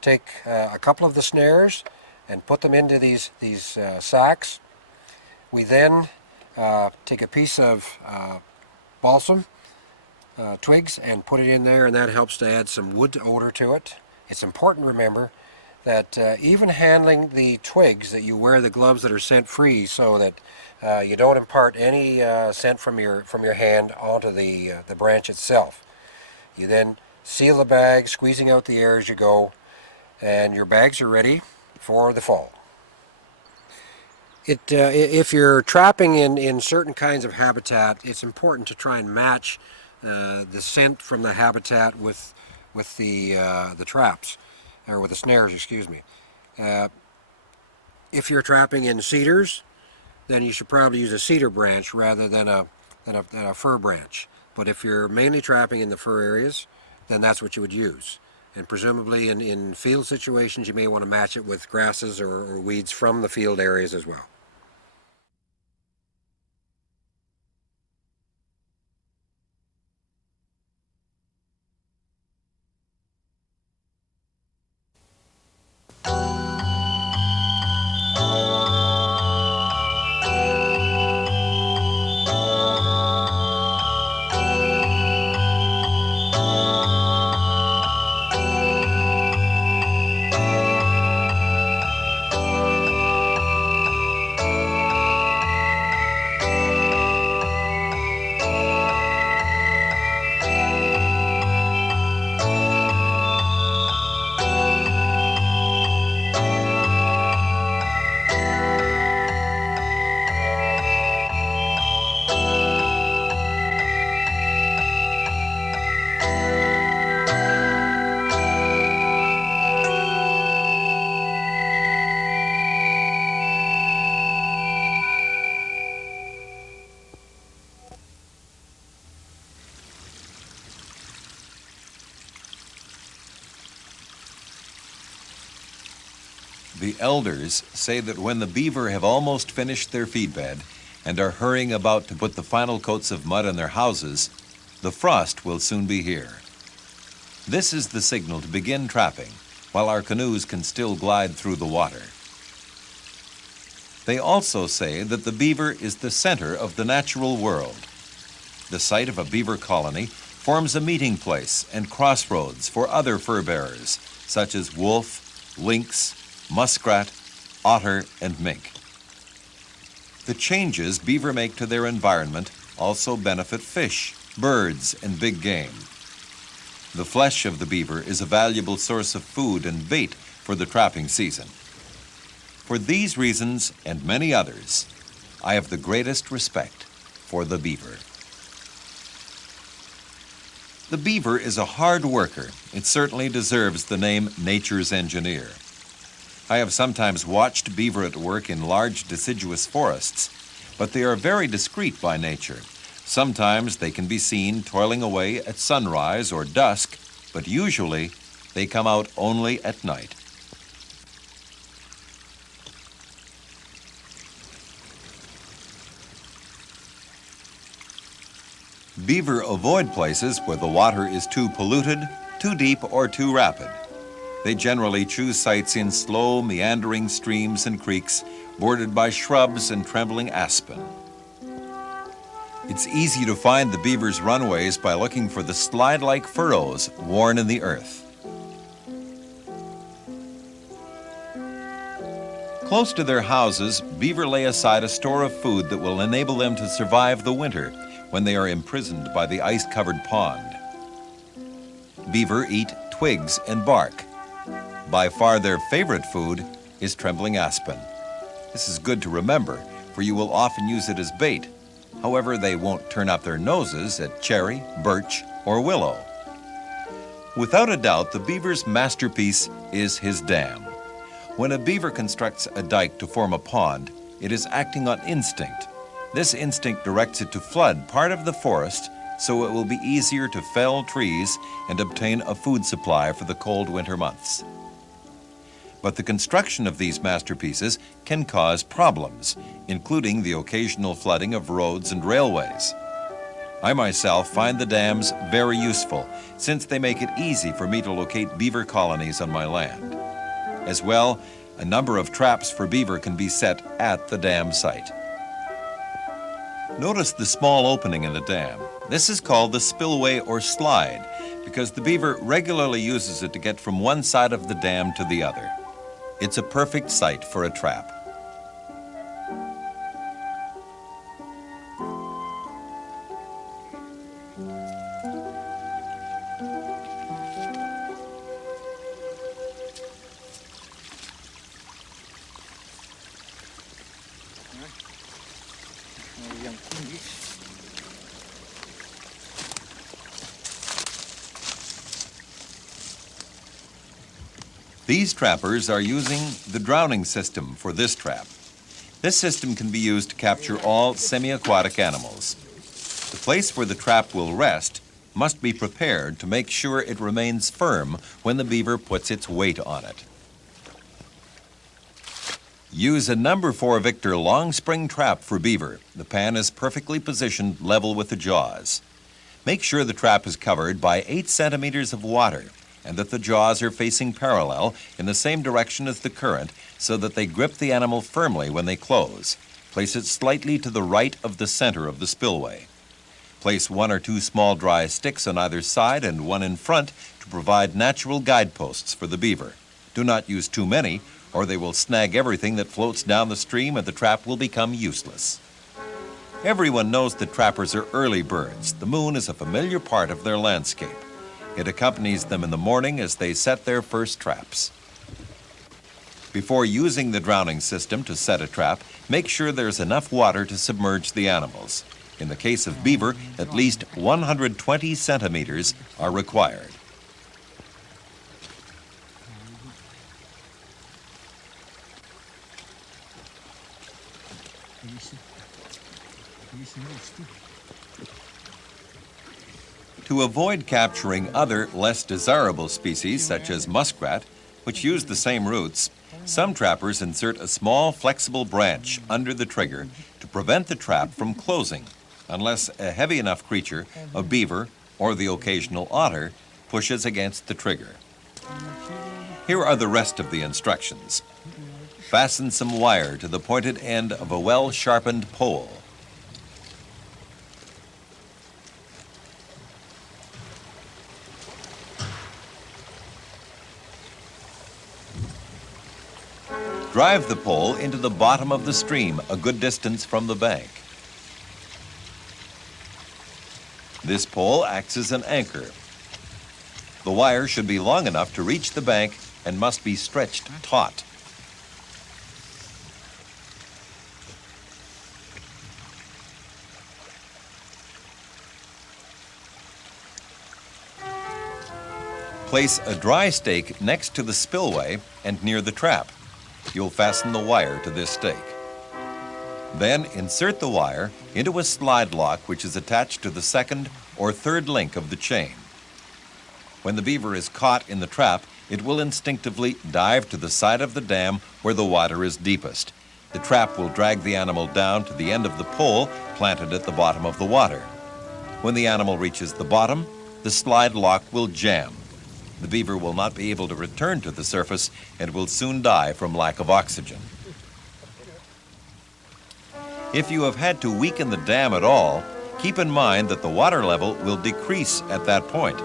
take a couple of the snares and put them into these sacks. We then take a piece of balsam twigs and put it in there, and that helps to add some wood odor to it. It's important to remember that even handling the twigs, that you wear the gloves that are scent-free so that you don't impart any scent from your hand onto the branch itself. You then seal the bag, squeezing out the air as you go, and your bags are ready for the fall. If you're trapping in certain kinds of habitat, it's important to try and match the scent from the habitat with the traps, or with the snares, excuse me. If you're trapping in cedars, then you should probably use a cedar branch rather than a fir branch. But if you're mainly trapping in the fir areas, then that's what you would use. And presumably in field situations, you may want to match it with grasses or weeds from the field areas as well. The elders say that when the beaver have almost finished their feedbed and are hurrying about to put the final coats of mud on their houses, the frost will soon be here. This is the signal to begin trapping, while our canoes can still glide through the water. They also say that the beaver is the center of the natural world. The site of a beaver colony forms a meeting place and crossroads for other fur bearers, such as wolf, lynx, muskrat, otter, and mink. The changes beaver make to their environment also benefit fish, birds, and big game. The flesh of the beaver is a valuable source of food and bait for the trapping season. For these reasons and many others, I have the greatest respect for the beaver. The beaver is a hard worker. It certainly deserves the name nature's engineer. I have sometimes watched beaver at work in large deciduous forests, but they are very discreet by nature. Sometimes they can be seen toiling away at sunrise or dusk, but usually they come out only at night. Beaver avoid places where the water is too polluted, too deep, or too rapid. They generally choose sites in slow, meandering streams and creeks, bordered by shrubs and trembling aspen. It's easy to find the beaver's runways by looking for the slide-like furrows worn in the earth. Close to their houses, beaver lay aside a store of food that will enable them to survive the winter when they are imprisoned by the ice-covered pond. Beaver eat twigs and bark. By far their favorite food is trembling aspen. This is good to remember, for you will often use it as bait. However, they won't turn up their noses at cherry, birch, or willow. Without a doubt, the beaver's masterpiece is his dam. When a beaver constructs a dike to form a pond, it is acting on instinct. This instinct directs it to flood part of the forest so it will be easier to fell trees and obtain a food supply for the cold winter months. But the construction of these masterpieces can cause problems, including the occasional flooding of roads and railways. I myself find the dams very useful, since they make it easy for me to locate beaver colonies on my land. As well, a number of traps for beaver can be set at the dam site. Notice the small opening in the dam. This is called the spillway or slide, because the beaver regularly uses it to get from one side of the dam to the other. It's a perfect site for a trap. These trappers are using the drowning system for this trap. This system can be used to capture all semi-aquatic animals. The place where the trap will rest must be prepared to make sure it remains firm when the beaver puts its weight on it. Use a number 4 Victor long spring trap for beaver. The pan is perfectly positioned level with the jaws. Make sure the trap is covered by 8 centimeters of water and that the jaws are facing parallel in the same direction as the current so that they grip the animal firmly when they close. Place it slightly to the right of the center of the spillway. Place 1 or 2 small dry sticks on either side and 1 in front to provide natural guideposts for the beaver. Do not use too many, or they will snag everything that floats down the stream and the trap will become useless. Everyone knows that trappers are early birds. The moon is a familiar part of their landscape. It accompanies them in the morning as they set their first traps. Before using the drowning system to set a trap, make sure there's enough water to submerge the animals. In the case of beaver, at least 120 centimeters are required. To avoid capturing other, less desirable species, such as muskrat, which use the same routes, Some trappers insert a small flexible branch under the trigger to prevent the trap from closing unless a heavy enough creature, a beaver or the occasional otter, pushes against the trigger. Here are the rest of the instructions. Fasten some wire to the pointed end of a well-sharpened pole. Drive the pole into the bottom of the stream a good distance from the bank. This pole acts as an anchor. The wire should be long enough to reach the bank and must be stretched taut. Place a dry stake next to the spillway and near the trap. You'll fasten the wire to this stake. Then insert the wire into a slide lock which is attached to the second or third link of the chain. When the beaver is caught in the trap, it will instinctively dive to the side of the dam where the water is deepest. The trap will drag the animal down to the end of the pole planted at the bottom of the water. When the animal reaches the bottom, the slide lock will jam. The beaver will not be able to return to the surface and will soon die from lack of oxygen. If you have had to weaken the dam at all, keep in mind that the water level will decrease at that point.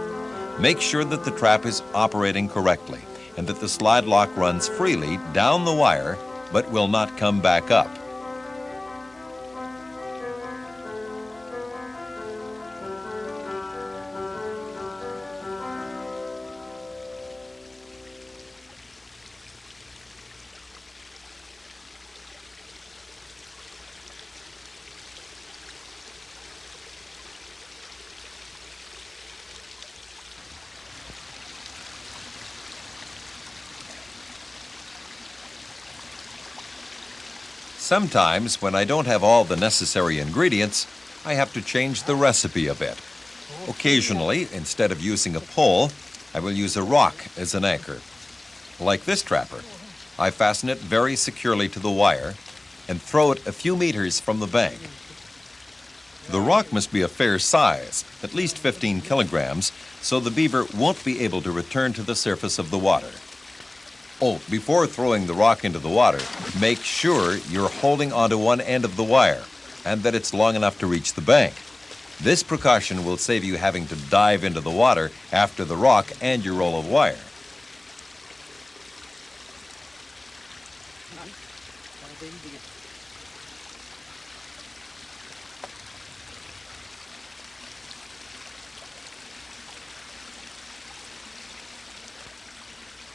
Make sure that the trap is operating correctly and that the slide lock runs freely down the wire but will not come back up. Sometimes, when I don't have all the necessary ingredients, I have to change the recipe a bit. Occasionally, instead of using a pole, I will use a rock as an anchor. Like this trapper, I fasten it very securely to the wire and throw it a few meters from the bank. The rock must be a fair size, at least 15 kilograms, so the beaver won't be able to return to the surface of the water. Oh, before throwing the rock into the water, make sure you're holding onto one end of the wire and that it's long enough to reach the bank. This precaution will save you having to dive into the water after the rock and your roll of wire.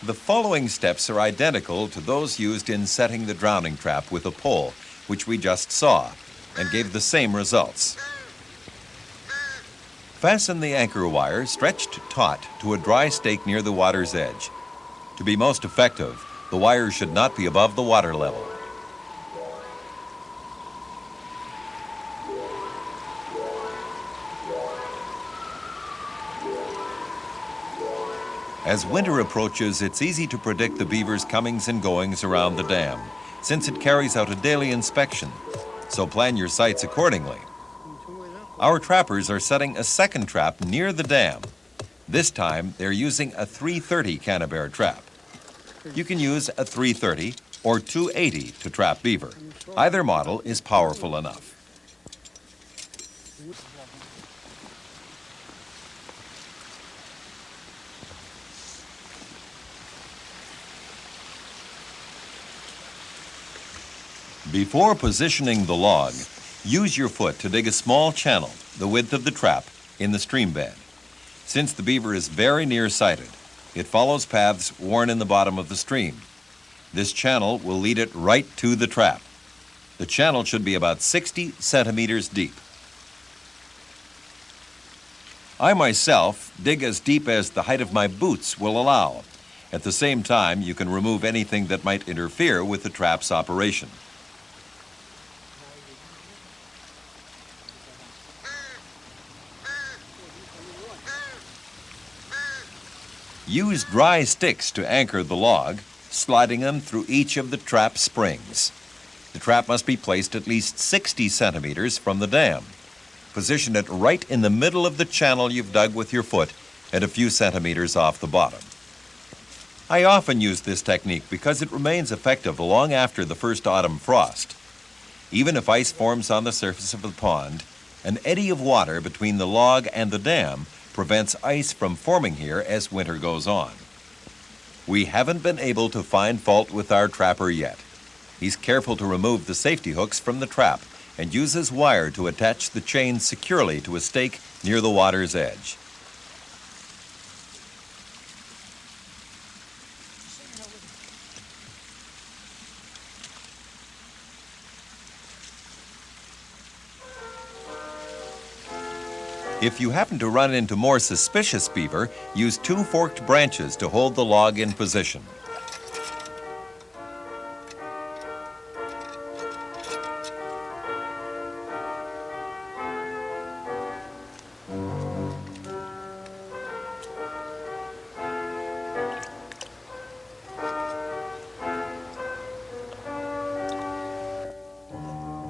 The following steps are identical to those used in setting the drowning trap with a pole, which we just saw, and gave the same results. Fasten the anchor wire stretched taut to a dry stake near the water's edge. To be most effective, the wire should not be above the water level. As winter approaches, it's easy to predict the beaver's comings and goings around the dam, since it carries out a daily inspection, so plan your sights accordingly. Our trappers are setting a second trap near the dam. This time, they're using a 330 Cannabear trap. You can use a 330 or 280 to trap beaver. Either model is powerful enough. Before positioning the log, use your foot to dig a small channel, the width of the trap, in the stream bed. Since the beaver is very nearsighted, it follows paths worn in the bottom of the stream. This channel will lead it right to the trap. The channel should be about 60 centimeters deep. I myself dig as deep as the height of my boots will allow. At the same time, you can remove anything that might interfere with the trap's operation. Use dry sticks to anchor the log, sliding them through each of the trap springs. The trap must be placed at least 60 centimeters from the dam. Position it right in the middle of the channel you've dug with your foot and a few centimeters off the bottom. I often use this technique because it remains effective long after the first autumn frost. Even if ice forms on the surface of the pond, an eddy of water between the log and the dam prevents ice from forming here as winter goes on. We haven't been able to find fault with our trapper yet. He's careful to remove the safety hooks from the trap and uses wire to attach the chain securely to a stake near the water's edge. If you happen to run into more suspicious beaver, use 2 forked branches to hold the log in position.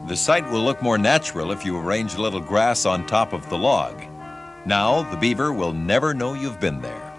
The site will look more natural if you arrange a little grass on top of the log. Now, the beaver will never know you've been there.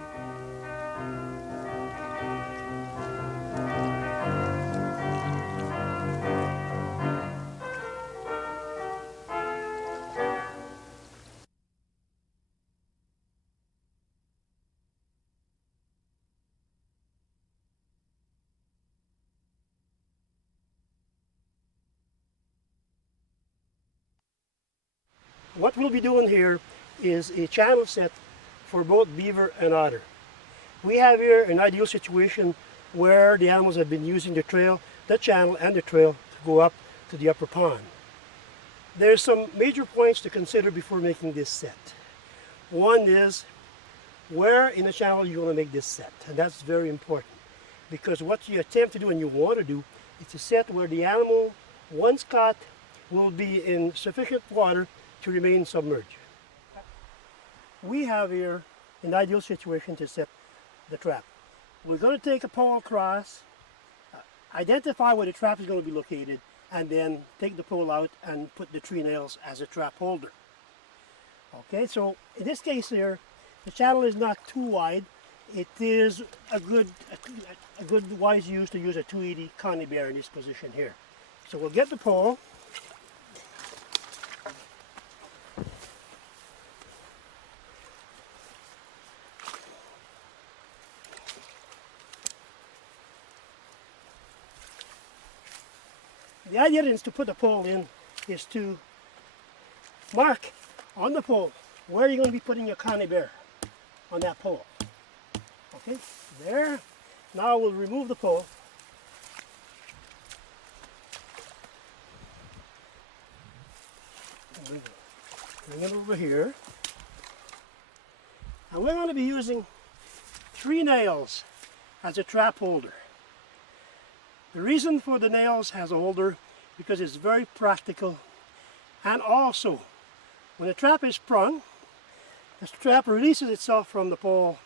What we'll be doing here is a channel set for both beaver and otter. We have here an ideal situation where the animals have been using the trail, the channel and the trail to go up to the upper pond. There's some major points to consider before making this set. One is where in the channel you're going to make this set, and that's very important because what you attempt to do and you want to do is to set where the animal, once caught, will be in sufficient water to remain submerged. We have here an ideal situation to set the trap. We're going to take a pole across, identify where the trap is going to be located, and then take the pole out and put the 3 nails as a trap holder. Okay, so in this case here, the channel is not too wide. It is a good wise use to use a 280 Connie bear in this position here. So we'll get the pole. The idea is to put the pole in is to mark on the pole where you're going to be putting your Connie bear on that pole. Okay, there. Now we'll remove the pole. Bring it over here. And we're going to be using 3 nails as a trap holder. The reason for the nails as a holder because it's very practical, and also when the trap is sprung, the trap releases itself from the pole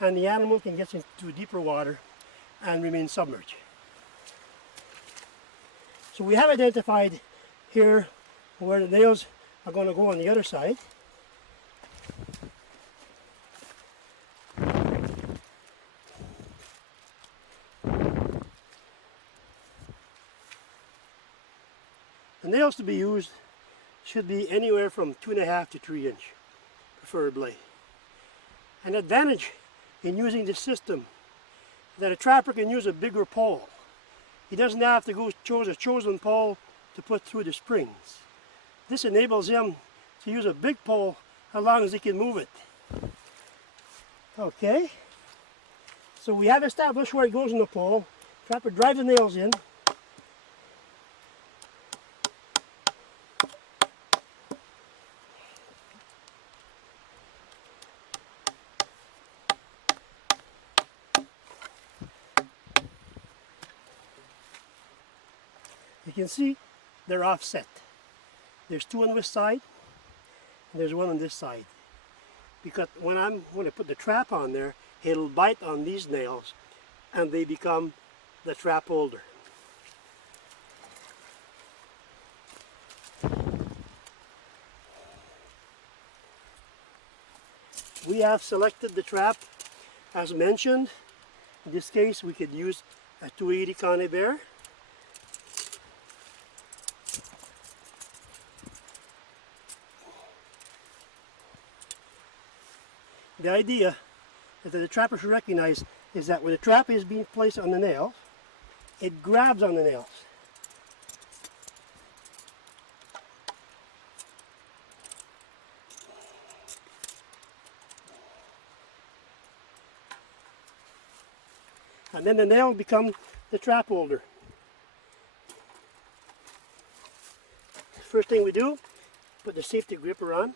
and the animal can get into deeper water and remain submerged. So we have identified here where the nails are going to go on the other side. The nails to be used should be anywhere from 2.5 to 3 inch, preferably. An advantage in using this system is that a trapper can use a bigger pole. He doesn't have to go choose a chosen pole to put through the springs. This enables him to use a big pole as long as he can move it. Okay, so we have established where it goes in the pole. Trapper drives the nails in. You can see they're offset. There's 2 on this side, and there's 1 on this side. Because when I put the trap on there, it'll bite on these nails, and they become the trap holder. We have selected the trap as mentioned. In this case we could use a 280 Connie Bear. The idea that the trapper should recognize is that when the trap is being placed on the nail, it grabs on the nails. And then the nail becomes the trap holder. First thing we do, put the safety gripper on.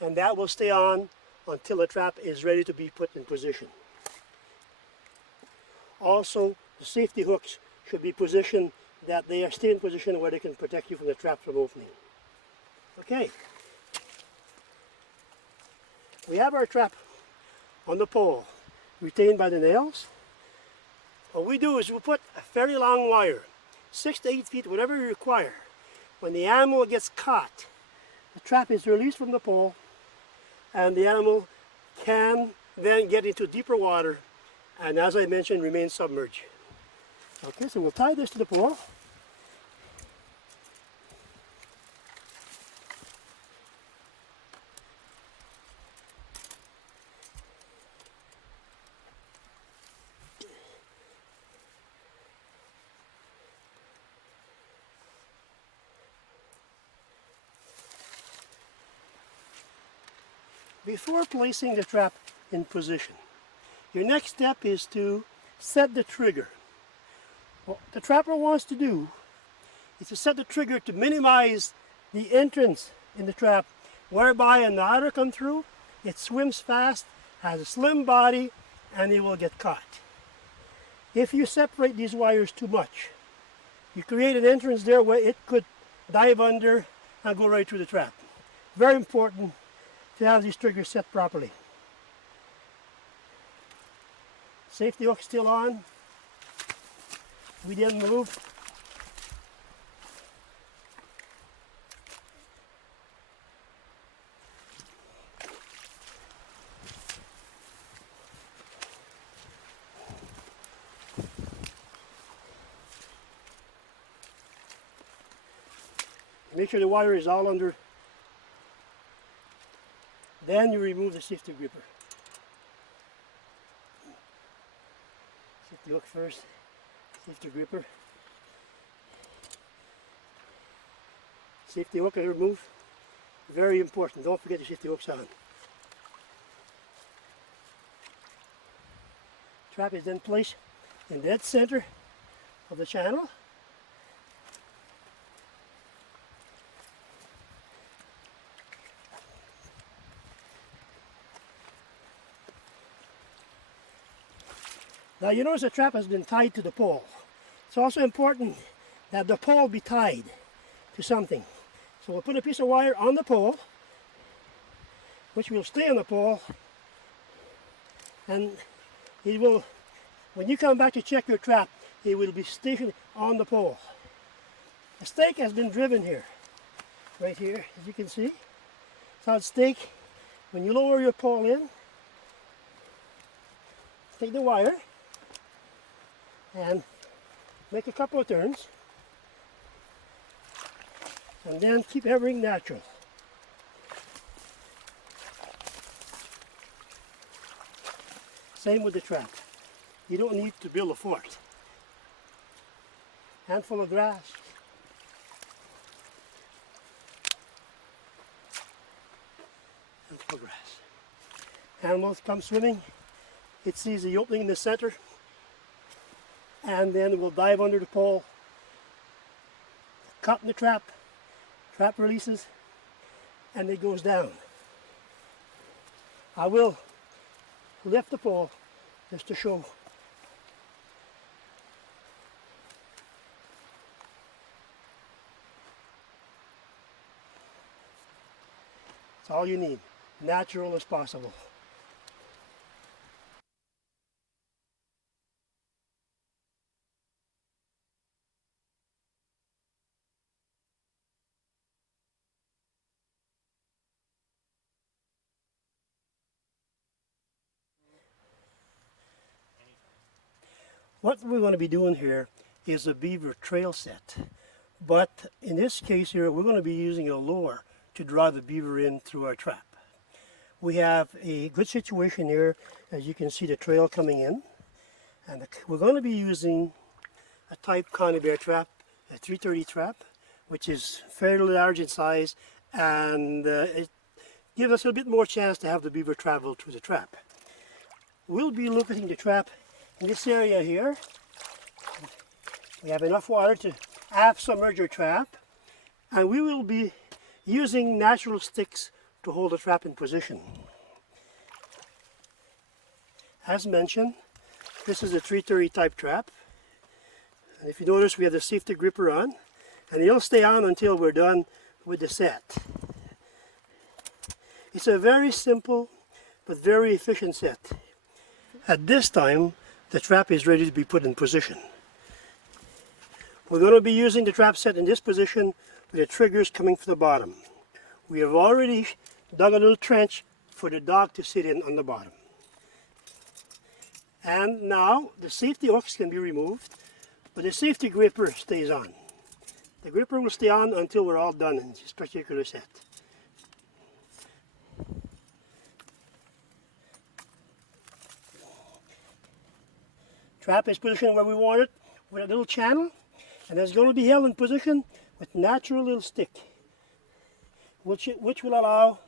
And that will stay on until the trap is ready to be put in position. Also, the safety hooks should be positioned that they are still in position where they can protect you from the trap from opening. Okay. We have our trap on the pole, retained by the nails. What we do is we put a very long wire, 6 to 8 feet, whatever you require. When the animal gets caught, the trap is released from the pole, and the animal can then get into deeper water, and as I mentioned, remain submerged. Okay, so we'll tie this to the pole. Before placing the trap in position, your next step is to set the trigger. What the trapper wants to do is to set the trigger to minimize the entrance in the trap, whereby an otter comes through, it swims fast, has a slim body, and it will get caught. If you separate these wires too much, you create an entrance there where it could dive under and go right through the trap. Very important to have these triggers set properly. Safety hook still on. We didn't move. Make sure the wire is all under. Then you remove the safety gripper. Safety hook first, safety gripper. Safety hook is removed. Very important, don't forget the safety hooks on. Trap is then placed in the dead center of the channel. Now you notice the trap has been tied to the pole. It's also important that the pole be tied to something. So we'll put a piece of wire on the pole, which will stay on the pole, and it will, when you come back to check your trap, it will be stationed on the pole. A stake has been driven here, right here, as you can see. Solid stake. When you lower your pole in, take the wire, and make a couple of turns, and then keep everything natural. Same with the trap. You don't need to build a fort. Handful of grass. Handful of grass. Animals come swimming. It sees the opening in the center, and then it will dive under the pole, caught in the trap, trap releases, and it goes down. I will lift the pole just to show. That's all you need. natural as possible. What we're going to be doing here is a beaver trail set. But in this case here, we're going to be using a lure to draw the beaver in through our trap. We have a good situation here. As you can see, the trail coming in. And we're going to be using a type conibear trap, a 330 trap, which is fairly large in size, and it gives us a bit more chance to have the beaver travel through the trap. We'll be locating the trap in this area here. We have enough water to half submerge our trap, and we will be using natural sticks to hold the trap in position. As mentioned, this is a 330 type trap. And if you notice, we have the safety gripper on, and it'll stay on until we're done with the set. It's a very simple but very efficient set. At this time, the trap is ready to be put in position. We're going to be using the trap set in this position with the triggers coming from the bottom. We have already dug a little trench for the dog to sit in on the bottom. And now the safety hooks can be removed, but the safety gripper stays on. The gripper will stay on until we're all done in this particular set. Trap is positioned where we want it with a little channel, and it's going to be held in position with natural little stick, which will allow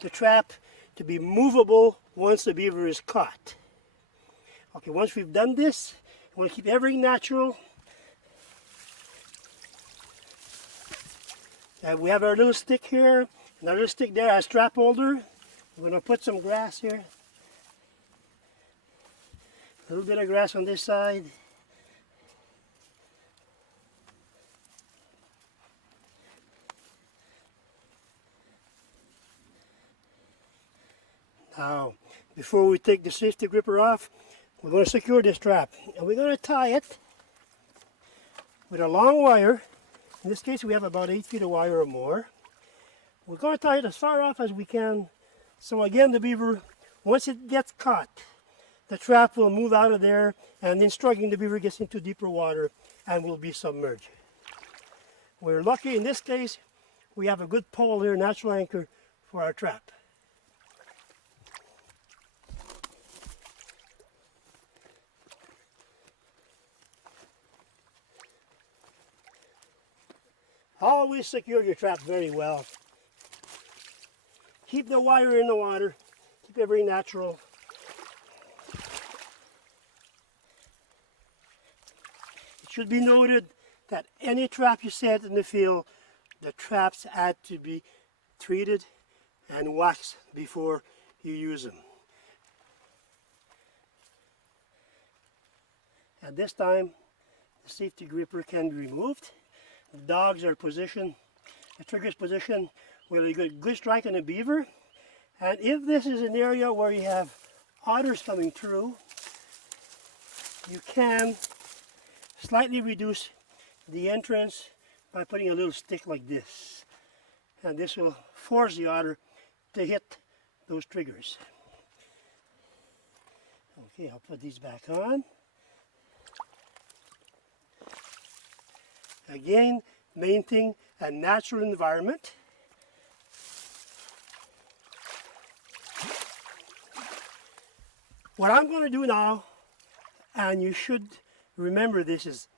the trap to be movable once the beaver is caught. Okay, once we've done this, we want to keep everything natural. We have our little stick here, another stick there as trap holder. We're going to put some grass here. A little bit of grass on this side. Now, before we take the safety gripper off, we're going to secure this trap. And we're going to tie it with a long wire. In this case, we have about 8 feet of wire or more. We're going to tie it as far off as we can. So again, the beaver, once it gets caught, the trap will move out of there, and in struggling, the beaver gets into deeper water and will be submerged. We're lucky in this case, we have a good pole here, natural anchor for our trap. Always secure your trap very well. Keep the wire in the water, keep everything natural. It should be noted that any trap you set in the field, the traps had to be treated and waxed before you use them. At this time, the safety gripper can be removed. The dogs are positioned, the trigger's positioned with a good strike on a beaver. And if this is an area where you have otters coming through, you can slightly reduce the entrance by putting a little stick like this. And this will force the otter to hit those triggers. Okay, I'll put these back on. Again, maintain a natural environment. What I'm going to do now, and you should remember this, is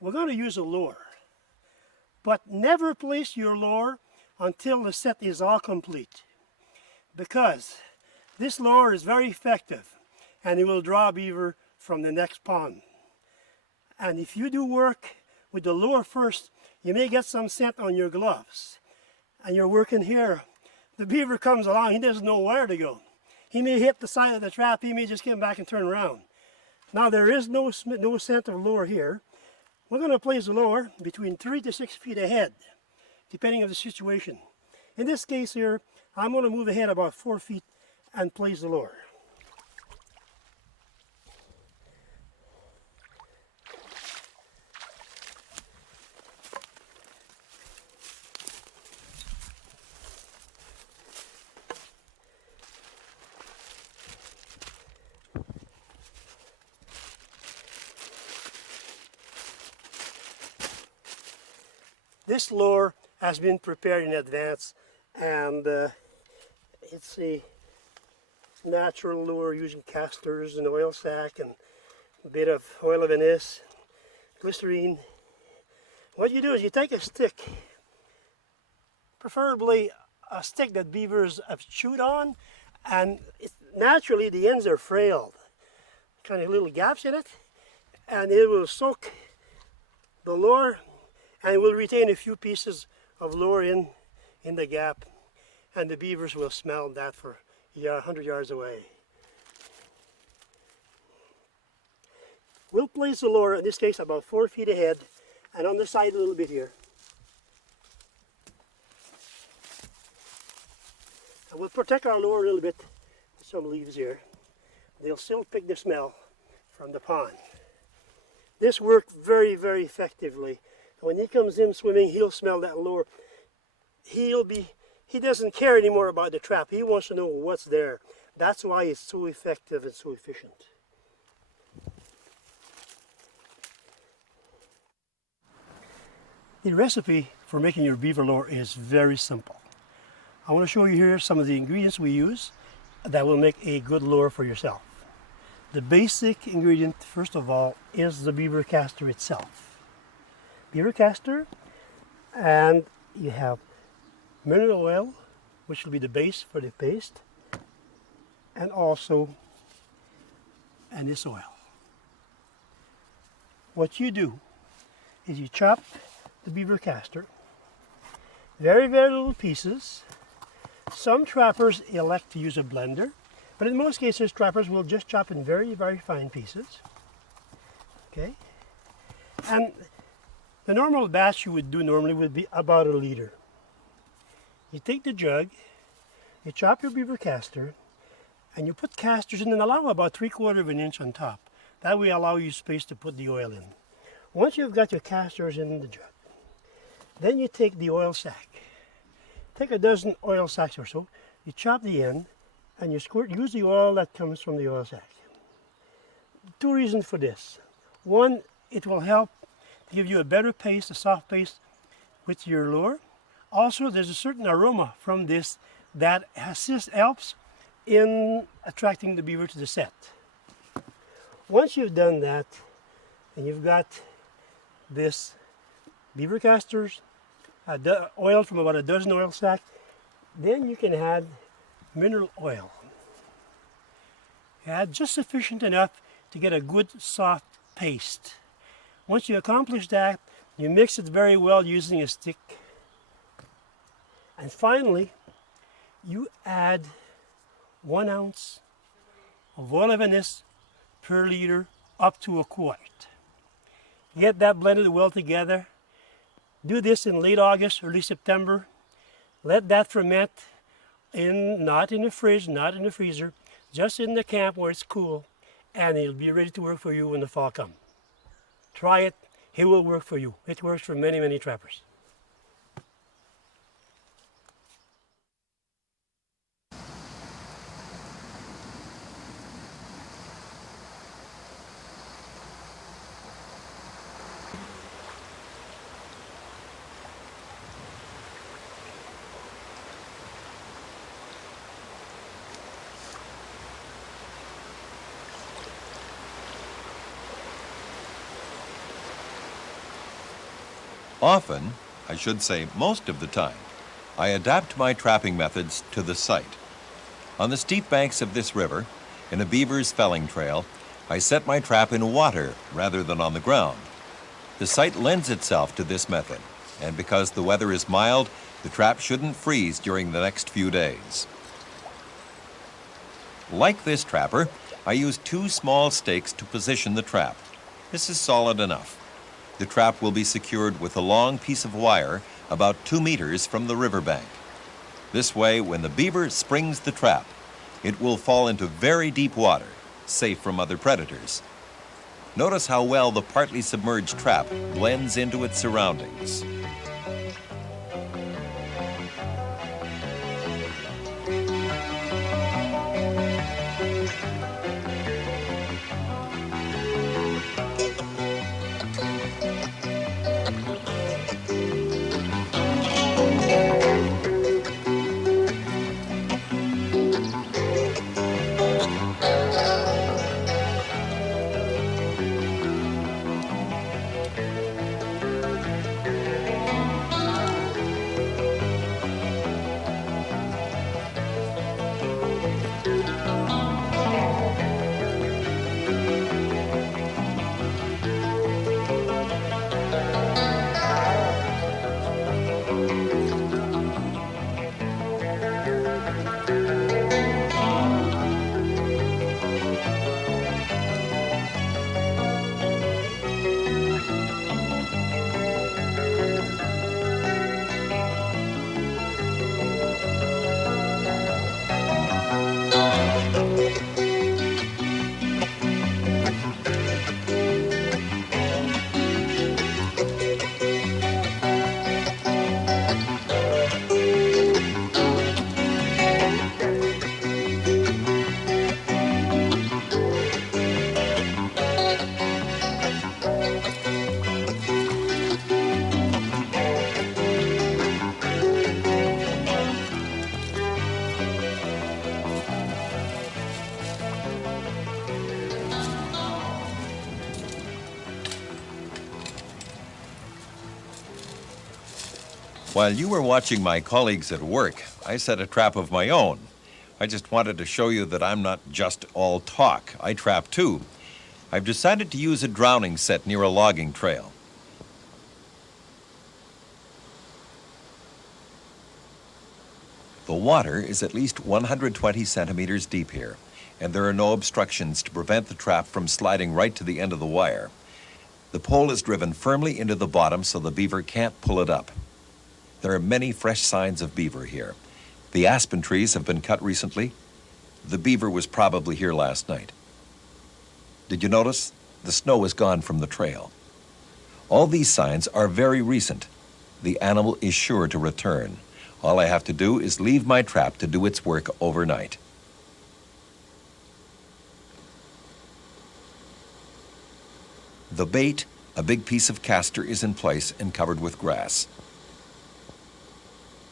we're going to use a lure. But never place your lure until the set is all complete, because this lure is very effective and it will draw beaver from the next pond. And if you do work with the lure first, you may get some scent on your gloves. And you're working here, the beaver comes along, he doesn't know where to go. He may hit the side of the trap, he may just come back and turn around. Now there is no scent of lure here. We're going to place the lure between 3 to 6 feet ahead, depending on the situation. In this case here, I'm going to move ahead about 4 feet and place the lure. This lure has been prepared in advance, and it's a natural lure using casters and oil sac and a bit of oil of anise, glycerine. What you do is you take a stick, preferably a stick that beavers have chewed on, and naturally the ends are frayed, kind of little gaps in it, and it will soak the lure and will retain a few pieces of lure in the gap, and the beavers will smell that for 100 yards away. We'll place the lure, in this case, about 4 feet ahead, and on the side a little bit here. And we'll protect our lure a little bit with some leaves here. They'll still pick the smell from the pond. This worked very, very effectively. When he comes in swimming, he'll smell that lure. He doesn't care anymore about the trap. He wants to know what's there. That's why it's so effective and so efficient. The recipe for making your beaver lure is very simple. I want to show you here some of the ingredients we use that will make a good lure for yourself. The basic ingredient, first of all, is the beaver caster itself. Beaver caster, and you have mineral oil, which will be the base for the paste, and also anise oil. What you do is you chop the beaver caster, very, very little pieces. Some trappers elect to use a blender, but in most cases trappers will just chop in very, very fine pieces. Okay? And the normal batch you would do normally would be about 1 liter. You take the jug, you chop your beaver caster, and you put casters in and allow about 3/4 of an inch on top. That will allow you space to put the oil in. Once you've got your casters in the jug, then you take the oil sac. Take a dozen oil sacs or so, you chop the end, and you use the oil that comes from the oil sac. 2 reasons for this. One, it will help to give you a better paste, a soft paste with your lure. Also, there's a certain aroma from this that helps in attracting the beaver to the set. Once you've done that, and you've got this beaver casters, oil from about a dozen oil sacs, then you can add mineral oil. Add just sufficient enough to get a good soft paste. Once you accomplish that, you mix it very well using a stick. And finally, you add 1 ounce of oil of anise per liter up to 1 quart. Get that blended well together. Do this in late August, early September. Let that ferment not in the fridge, not in the freezer, just in the camp where it's cool, and it'll be ready to work for you when the fall comes. Try it. It will work for you. It works for many, many trappers. Often, I should say most of the time, I adapt my trapping methods to the site. On the steep banks of this river, in a beaver's felling trail, I set my trap in water rather than on the ground. The site lends itself to this method, and because the weather is mild, the trap shouldn't freeze during the next few days. Like this trapper, I use 2 small stakes to position the trap. This is solid enough. The trap will be secured with a long piece of wire about 2 meters from the riverbank. This way, when the beaver springs the trap, it will fall into very deep water, safe from other predators. Notice how well the partly submerged trap blends into its surroundings. While you were watching my colleagues at work, I set a trap of my own. I just wanted to show you that I'm not just all talk. I trap too. I've decided to use a drowning set near a logging trail. The water is at least 120 centimeters deep here, and there are no obstructions to prevent the trap from sliding right to the end of the wire. The pole is driven firmly into the bottom so the beaver can't pull it up. There are many fresh signs of beaver here. The aspen trees have been cut recently. The beaver was probably here last night. Did you notice? The snow is gone from the trail. All these signs are very recent. The animal is sure to return. All I have to do is leave my trap to do its work overnight. The bait, a big piece of castor, is in place and covered with grass.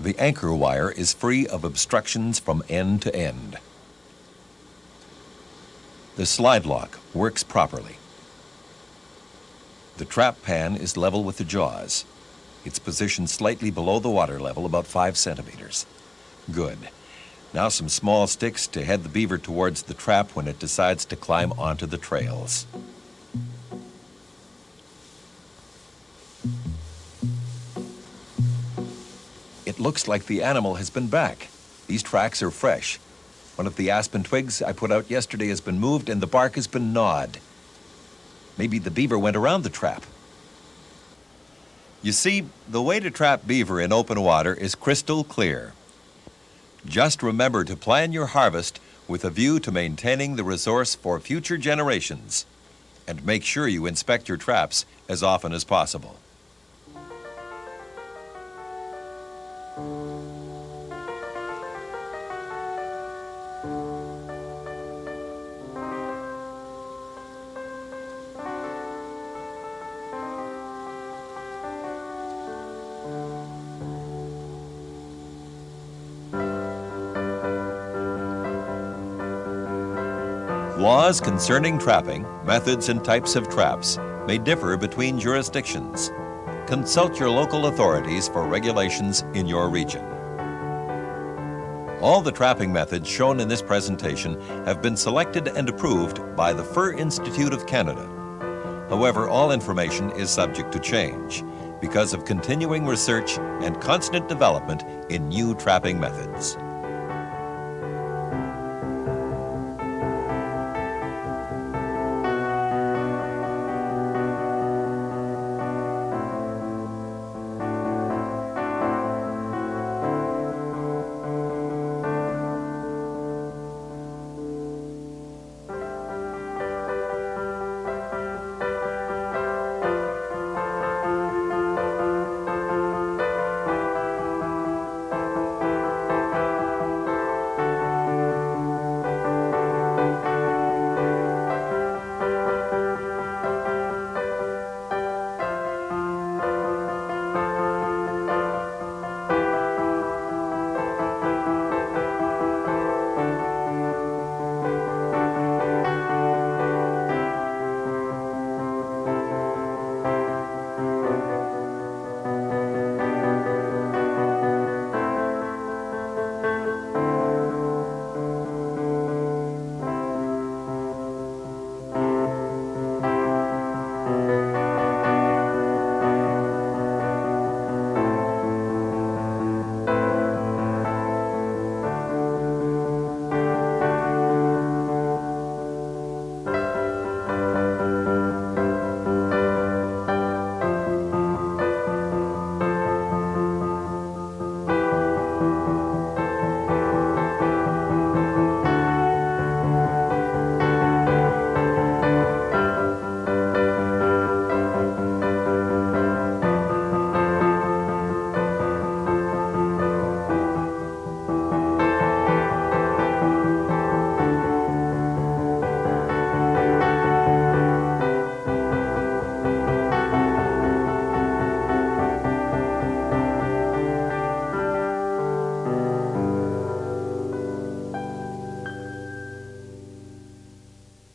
The anchor wire is free of obstructions from end to end. The slide lock works properly. The trap pan is level with the jaws. It's positioned slightly below the water level, about 5 centimeters. Good. Now some small sticks to head the beaver towards the trap when it decides to climb onto the trails. It looks like the animal has been back. These tracks are fresh. One of the aspen twigs I put out yesterday has been moved and the bark has been gnawed. Maybe the beaver went around the trap. You see, the way to trap beaver in open water is crystal clear. Just remember to plan your harvest with a view to maintaining the resource for future generations. And make sure you inspect your traps as often as possible. Laws concerning trapping, methods and types of traps may differ between jurisdictions. Consult your local authorities for regulations in your region. All the trapping methods shown in this presentation have been selected and approved by the Fur Institute of Canada. However, all information is subject to change because of continuing research and constant development in new trapping methods.